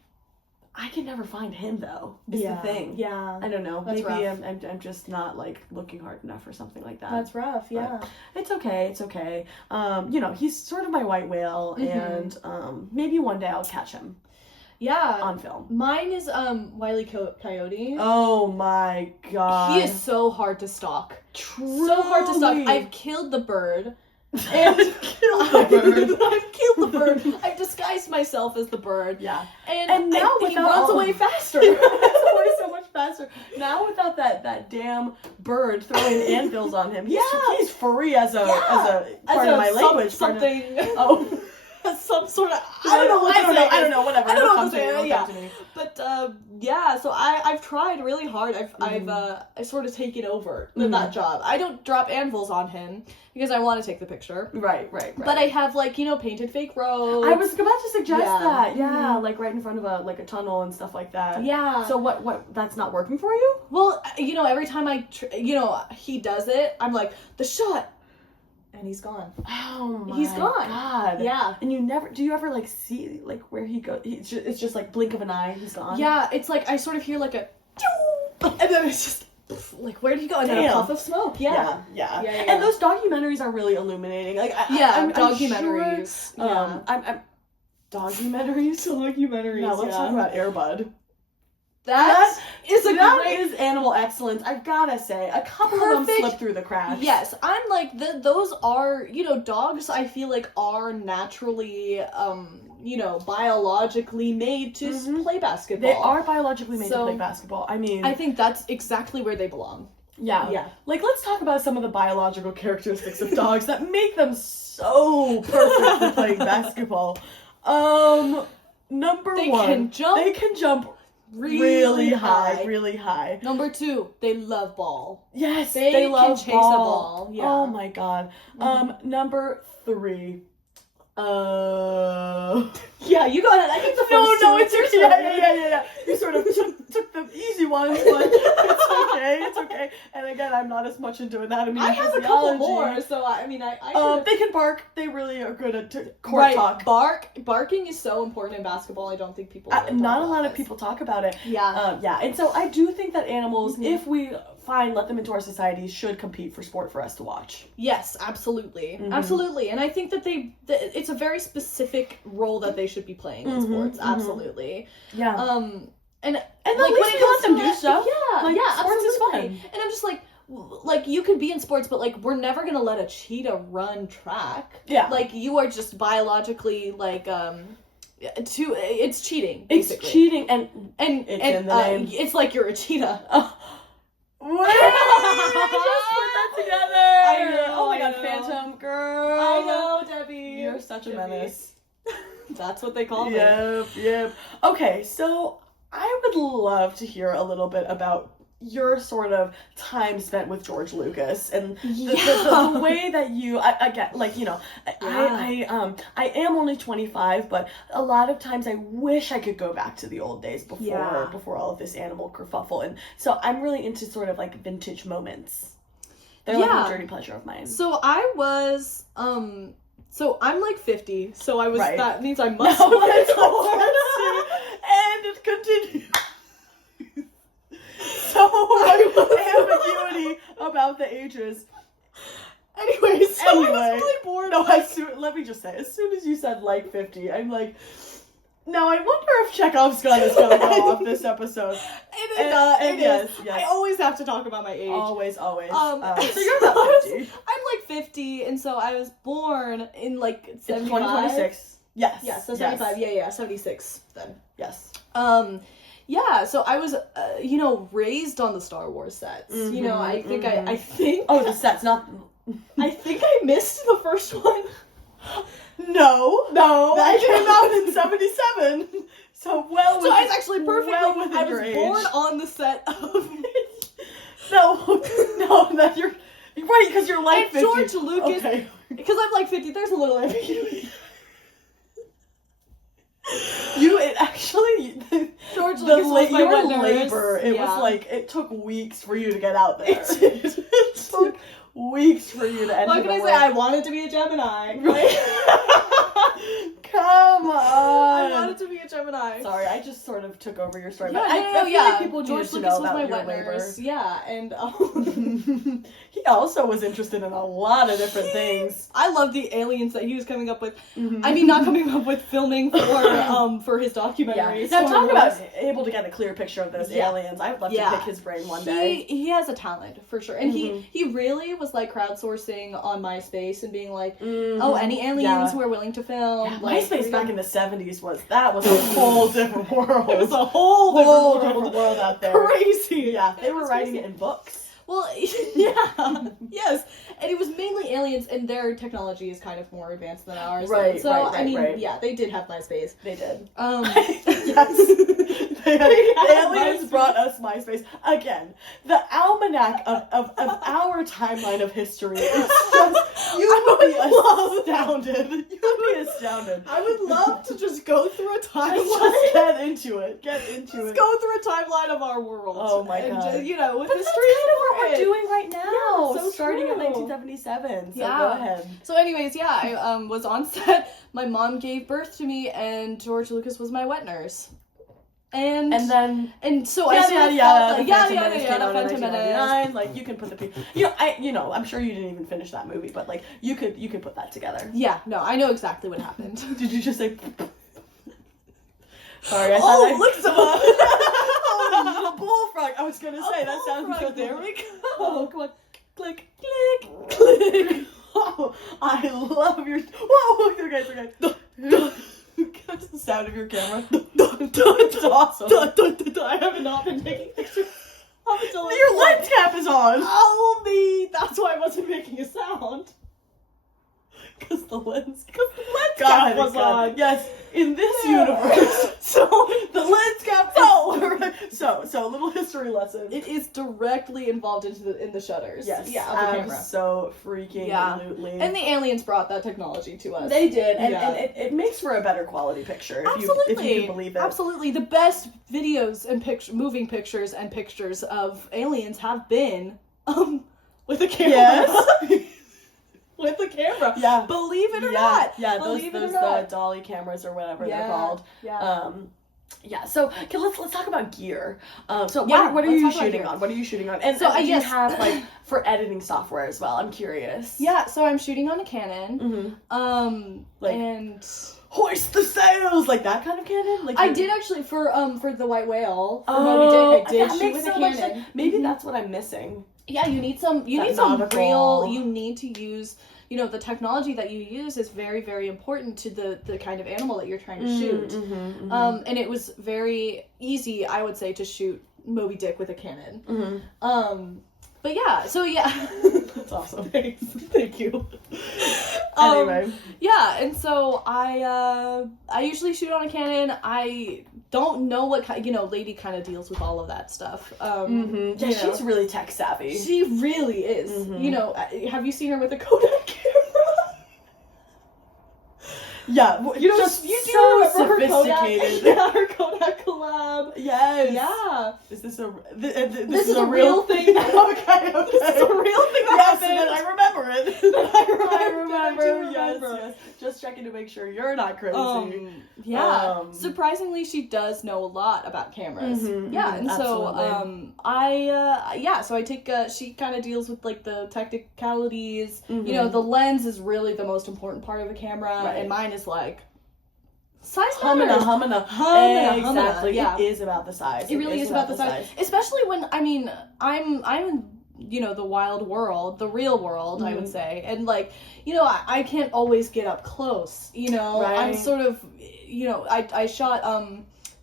can never find him though. Is the thing. Yeah. I don't know. That's maybe rough. I'm just not looking hard enough or something like that. That's rough. Yeah. But it's okay. It's okay. He's sort of my white whale, and maybe one day I'll catch him. Yeah. On film. Mine is Wile E. Coyote. Oh my God. He is so hard to stalk. Truly. So hard to stalk. I've killed the bird. And killed the bird. I've disguised myself as the bird. Yeah. And now he runs away faster. He runs away so much faster. Now without that damn bird throwing anvils on him, he's free as a part of my language. Something. Some sort of I don't know whatever. I don't know what to say. But so I've tried really hard. I've sort of taken over that job. I don't drop anvils on him because I want to take the picture. Right. But I have painted fake roads. I was about to suggest that. Yeah, right in front of a tunnel and stuff like that. Yeah. So what that's not working for you? Well, every time he does it, I'm like, the shot. And he's gone. Oh my He's gone. God. Yeah. And do you ever see where he goes? It's just blink of an eye, he's gone. Yeah, it's I sort of hear a and then it's just where did he go? And then a puff of smoke. Yeah. And those documentaries are really illuminating. documentaries. I'm Documentaries? Documentaries, Now let's talk about Air Bud. That is animal excellence. I've gotta say, a couple of them slip through the cracks. Yes, I'm like those are, you know, dogs. I feel like are naturally, you know, biologically made to play basketball. They are biologically made to play basketball. I mean, I think that's exactly where they belong. Yeah. Like, let's talk about some of the biological characteristics of dogs that make them so perfect for playing basketball. Number one, they can jump really high. Number two, they love ball. Yes, they love can chase a ball. Yeah. Oh my god. Number three. Yeah, you go ahead. I think the first No, it's okay. Yeah. You sort of took the easy ones, but it's okay. And again, I'm not as much into anatomy and physiology. I have a couple more, so I mean, they can bark. They really are good at court talk. Barking is so important in basketball. I don't think people. Not a lot of people talk about it. Yeah. And so I do think that animals, if we let them into our society, should compete for sport for us to watch. Yes, absolutely. Absolutely. And I think that it's a very specific role that they should be playing in sports. Absolutely. Yeah. And like when it comes to them do stuff. Yeah, sports is fun. And I'm just like you could be in sports, but like we're never gonna let a cheetah run track. Yeah. Like you are just biologically like it's cheating. Basically. It's cheating and it's in the name. It's like you're a cheetah. Wait, I just put that together. I know. Oh my god, Phantom girl. I know, Debbie. You're such a menace. That's what they call me. Yep. Okay, so I would love to hear a little bit about your sort of time spent with George Lucas and the way that you again, like, you know, I am only 25, but a lot of times I wish I could go back to the old days before all of this animal kerfuffle, and so I'm really into sort of like vintage moments. They're like a dirty pleasure of mine. So I was so I'm like 50, so I was that means I must have been and it continues. So much ambiguity about the ages. Anyway, I was really bored. No, let me just say, as soon as you said like 50, I'm like, now I wonder if Chekhov's gun is going to go off this episode. It is. I always have to talk about my age. Always. So you're about 50. I'm like 50, and so I was born in like 75. 2026. Yes. Yeah, so 75. Yeah, 76 then. Yes. Yeah, so I was, you know, raised on the Star Wars sets. You know, I think. Oh, the sets, not. I think I missed the first one. No, that came out in 77. So I was actually perfect. I was born on the set of. No, that you're right, because you're like 50. George Lucas. Okay. Because I'm like 50. There's a little ambiguity. George Lucas was my wet nurse. Labor. It was like it took weeks for you to get out there. It took weeks for you to enter. What can I say? I wanted to be a Gemini. Come on. I wanted to be a Gemini. Sorry, I just sort of took over your story. Yeah, but I feel like people George Lucas was my wet nurse. Yeah, and he also was interested in a lot of different things. I love the aliens that he was coming up with. I mean, not coming up with, filming for his documentaries. Now talk about able to get a clear picture of those aliens. I would love to pick his brain one day. He has a talent for sure, and he really was like crowdsourcing on MySpace and being like, oh, any aliens who are willing to film. Yeah, like, MySpace back in the 70s was a whole different world. It was a whole different world out there. Crazy. Yeah, they were writing it in books. Well, yeah, yes, and it was mainly aliens, and their technology is kind of more advanced than ours. Right, so, I mean, yeah, they did have MySpace. They did. Yes. The aliens brought us MySpace. Again, the almanac of our timeline of history is just, you would be astounded. You would be astounded. I would love to just go through a timeline. Just get into it. Go through a timeline of our world. Oh my god. Just, you know, with but history. That's kind of what we're doing right now. Yeah, so starting true. in 1977. So go ahead. So anyways, I was on set. My mom gave birth to me, and George Lucas was my wet nurse. And so I sort of felt like Phantom Menace. Like, you can put I'm sure you didn't even finish that movie, but like you could put that together. Yeah, no, I know exactly what happened. Did you just say? Sorry, I Oh, thought look, Saba. oh, the bullfrog. I was gonna say that sounds bullfrog. good. There we go. Oh, come on. Click, click, click. Oh, I love your. Whoa, okay. That's the sound of your camera. It's awesome. I have not been taking pictures. Your lens cap is on. Oh, me. That's why I wasn't making a sound. Because the lens Cap was on. Yes, in this Yeah. universe. So The lens cap. So little history lesson. it is directly involved in the shutters. Yes. Yeah, of the camera. So freaking Yeah. absolutely. And the aliens brought that technology to us. They did, and, Yeah. and it makes for a better quality picture Absolutely. if you can believe it. Absolutely. The best videos and moving pictures and pictures of aliens have been with a camera. Yes. With a camera. Yeah. Believe it or not. Yeah, Believe those it or not. dolly cameras or whatever Yeah. they're called. Yeah. Yeah. So okay, let's talk about gear. So Yeah, what are let's you talk about shooting gear. on? What are you shooting on? And So do you yes. have like for editing software as well? I'm curious. Yeah, so I'm shooting on a Canon. Mm-hmm. Like- And Hoist the sails, like that kind of Canon. Like I did actually for the White Whale. For Oh, Moby Dick, I did that shoot makes with a so much Canon. sense. Maybe Mhm. that's what I'm missing. Yeah, you need some That real nautical- you need to use, the technology that you use is very, very important to the kind of animal that you're trying to shoot. Mm-hmm, And it was very easy, I would say, to shoot Moby Dick with a Canon. But yeah, so yeah. That's awesome. Thanks. Thank you. Anyway. Yeah, and so I usually shoot on a Canon. I don't know what Lady kind of deals with all of that stuff. Yeah, you know. she's really tech savvy. She really is. Mhm. Have you seen her with a Kodak camera? Yeah, You know, just you do so remember her sophisticated. Kodak? Yeah, her Kodak collab. Yes. Yeah. Is this a This is a real thing. okay, okay. This is a real thing that Yes, happened. and I remember it. I remember. Yes, remember. yes. Just checking to make sure you're not crazy. Yeah. Um, Surprisingly, she does know a lot about cameras. Mhm, Yeah, mhm, and so absolutely. so I take she kind of deals with like the technicalities. Mhm. The lens is really the most important part of a camera, Right. and mine is like size Humana. Exactly. Yeah. It is about the size. It really is about the size. Especially when I'm in the wild world, the real world, I would Mhm. say. And like, I can't always get up close, I'm Right. sort of, I shot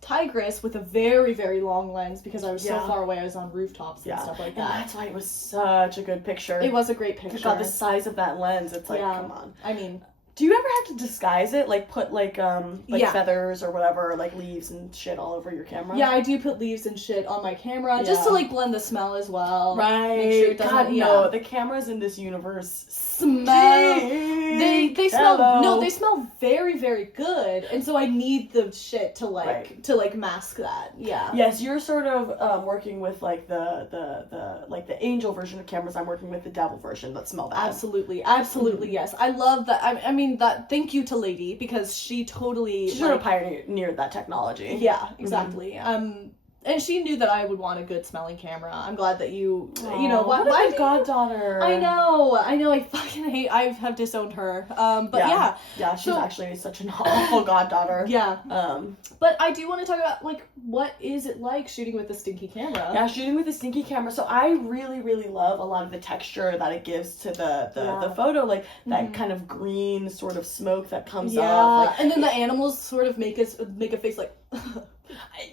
Tigress with a very, very long lens because I was so Yeah. far away. I was on rooftops and Yeah. stuff like And that. that's why it was such a good picture. It was a great picture. God, the size of that lens. It's like, Yeah. come on. I mean, Do you ever have to disguise it? Like put like Yeah. feathers or whatever, like leaves and shit all over your camera? yeah, I do put leaves and shit on my camera just to Yeah. like blend the smell as well. Right. Make sure it doesn't- God, yeah. no. The cameras in this universe Smell. They smell Hello. they smell very, very good, and so I need the shit to Right. to mask that. Yeah. Yes, you're sort of working with like the angel version of cameras. I'm working with the devil version that smell bad. Absolutely, absolutely, yes. I love that. I mean that. Thank you to Lady because she totally She sort of pioneered that technology. Yeah, exactly. And she knew that I would want a good smelling camera. I'm glad that What a good goddaughter. I know. I fucking hate. I have disowned her. But yeah. Yeah, she's So- actually such an awful goddaughter. Yeah. Um. But I do want to talk about like what is it like shooting with a stinky camera? Yeah, shooting with a stinky camera. So I really, really love a lot of the texture that it gives to the photo, like that kind of green sort of smoke that comes off. Like, and then the animals sort of make a face like.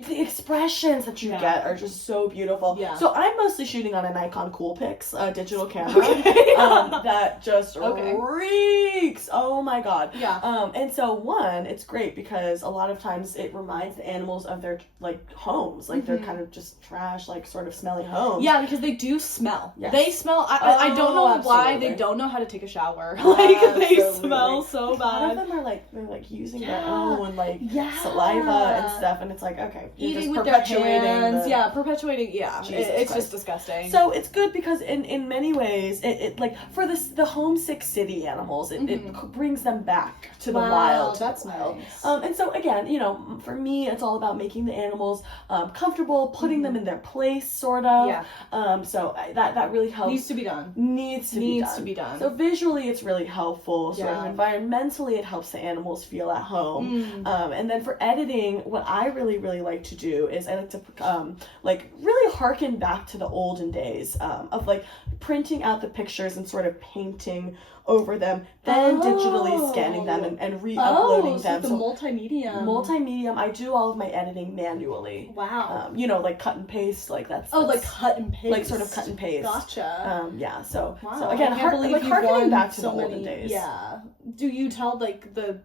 the expressions that you get are just so beautiful. Yeah. So I'm mostly shooting on a Nikon Coolpix digital camera Okay. that just Okay. reeks. Oh my god. Yeah. And so it's great because a lot of times it reminds the animals of their like homes, like they're kind of just trash, like sort of smelly homes. Yeah, because they do smell. Yes. They smell. I don't know why absolutely. they don't know how to take a shower. Like they Absolutely. smell so A lot of bad. them are like they're like using their Yeah. own like Yeah. saliva and stuff, and it's like like, okay, eating with their hands, perpetuating, it's just disgusting. So it's good because in many ways, it like for the homesick city animals, it brings them back to the wild. That's nice. And so again, you know, for me, it's all about making the animals comfortable, putting them in their place, sort of. Yeah. So that really helps. Needs to be done. Needs to be done. So visually, it's really helpful. Sort of environmentally, it helps the animals feel at home. And then for editing, what I really like to do is I like to like really harken back to the olden days of like printing out the pictures and sort of painting over them, then digitally scanning them and re-uploading them. So the multimedia. I do all of my editing manually. Wow. You know, like cut and paste, like that's like cut and paste. Like sort of cut and paste. Gotcha. Yeah. So I again, can't believe like you've harkening won back to so the olden many days. Yeah. Do you tell like the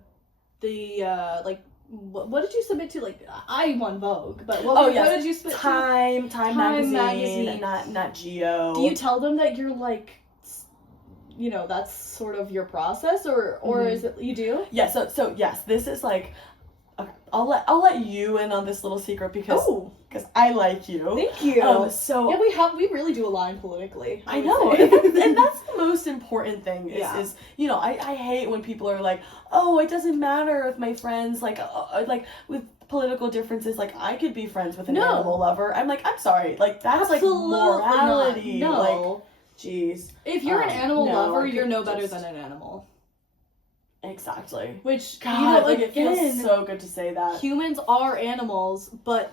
like what did you submit to? Like I won Vogue, but what did you submit to? Time magazine, not Geo. Do you tell them that you're like, you know, that's sort of your process, or is it you do? Yeah. So yes, this is like, I'll let you in on this little secret because I like you. Thank you. So we really do align politically. I know, and that's the most important thing. Is you know, I hate when people are like, oh, it doesn't matter if my friends like with political differences, like I could be friends with an animal lover. I'm like, I'm sorry, like that's absolutely like morality. Not. No. Like, jeez. If you're an animal lover, you're no better than an animal. Exactly. Which, God, you know, like again, it feels so good to say that. Humans are animals, but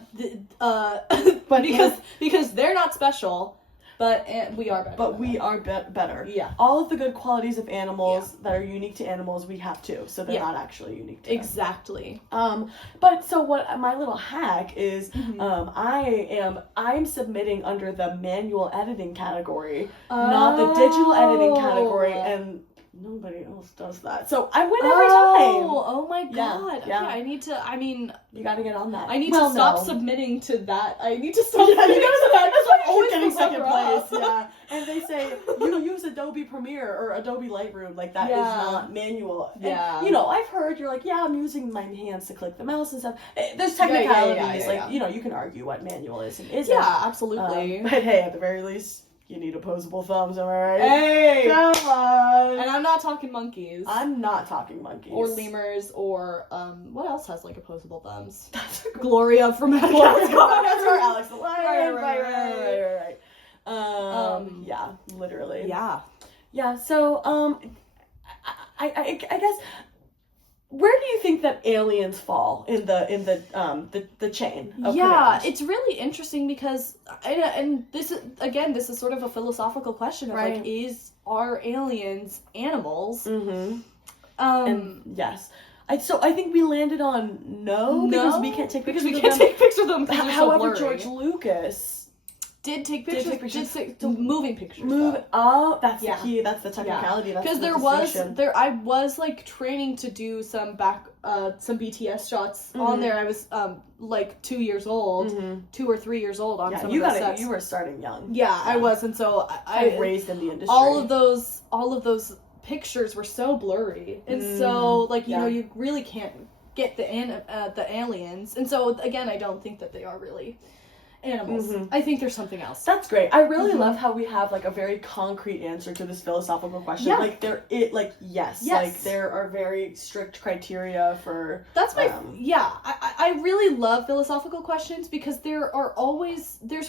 because they're not special, but we are better. But we are better. Yeah. All of the good qualities of animals that are unique to animals, we have too. So they're not actually unique to them. Exactly. But so what my little hack is, I'm submitting under the manual editing category, not the digital editing category, and nobody else does that. So I win every time. Oh my god. Yeah. Okay, I need to, I mean, you gotta get on that. I need to stop submitting to that. I need to stop submitting to that. That's why I'm always getting second place. Yeah. And they say, you use Adobe Premiere or Adobe Lightroom. Like, that is not manual. And, you know, I've heard you're like, I'm using my hands to click the mouse and stuff. There's technicalities. You know, you can argue what manual is and isn't. Yeah, absolutely. But hey, at the very least, you need opposable thumbs, am I right? Hey! Come on! And I'm not talking monkeys. I'm not talking monkeys. Or lemurs, or, what else has, like, opposable thumbs? Gloria from Madagascar. That's our Alex the Lion. Right. Yeah, literally. Yeah, so, I guess, where do you think that aliens fall in the chain of command? It's really interesting because and this is sort of a philosophical question of like, are aliens animals? And yes. I think we landed on no, because we can't take pictures of them. However, George Lucas did take pictures. Moving pictures. That's the key. That's the technicality. Because I was like training to do some BTS shots on there. I was like 2 years old, 2 or 3 years old on some of those sets. You were starting young. Yeah, I was, and so I raised in the industry. All of those pictures were so blurry, and so like you know, you really can't get the aliens, and so again, I don't think that they are really animals. I think there's something else. That's great. I really love how we have like a very concrete answer to this philosophical question. Yeah. Like yes. Like there are very strict criteria for. That's my I really love philosophical questions because there's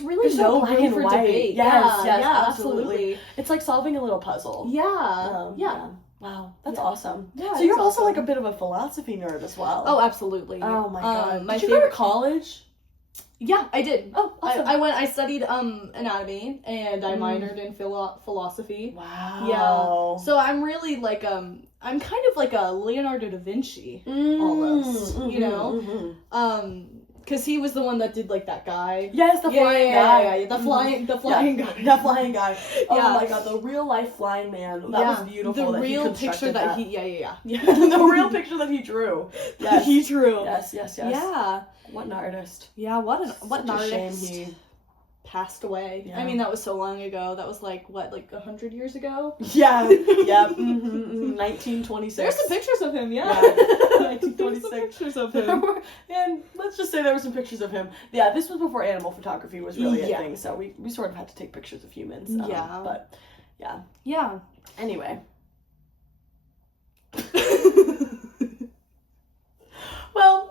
really no black room and for white. debate. Yes, absolutely. It's like solving a little puzzle. Yeah. Wow, that's awesome. Yeah, so you're also like a bit of a philosophy nerd as well. Oh, absolutely. Oh my god. Did you go to college? Yeah, I did. Oh, awesome. I studied anatomy and I minored in philosophy. Wow. Yeah. So I'm really like I'm kind of like a Leonardo da Vinci almost, you know? Because he was the one that did like that guy. Yes, the flying guy. Yeah. The flying guy. The flying guy. Oh my god, the real life flying man. That was beautiful. The real picture that he the real picture that he drew. Yes. He drew. Yes. Yeah. What an artist. Yeah, what an artist. Shame he passed away. Yeah. I mean, that was so long ago. That was like 100 years ago? Yeah. 1926. There's some pictures of him, 1926. There's some pictures of him. And let's just say there were some pictures of him. Yeah, this was before animal photography was really a thing, so we sort of had to take pictures of humans. But yeah. Yeah. Anyway. Well,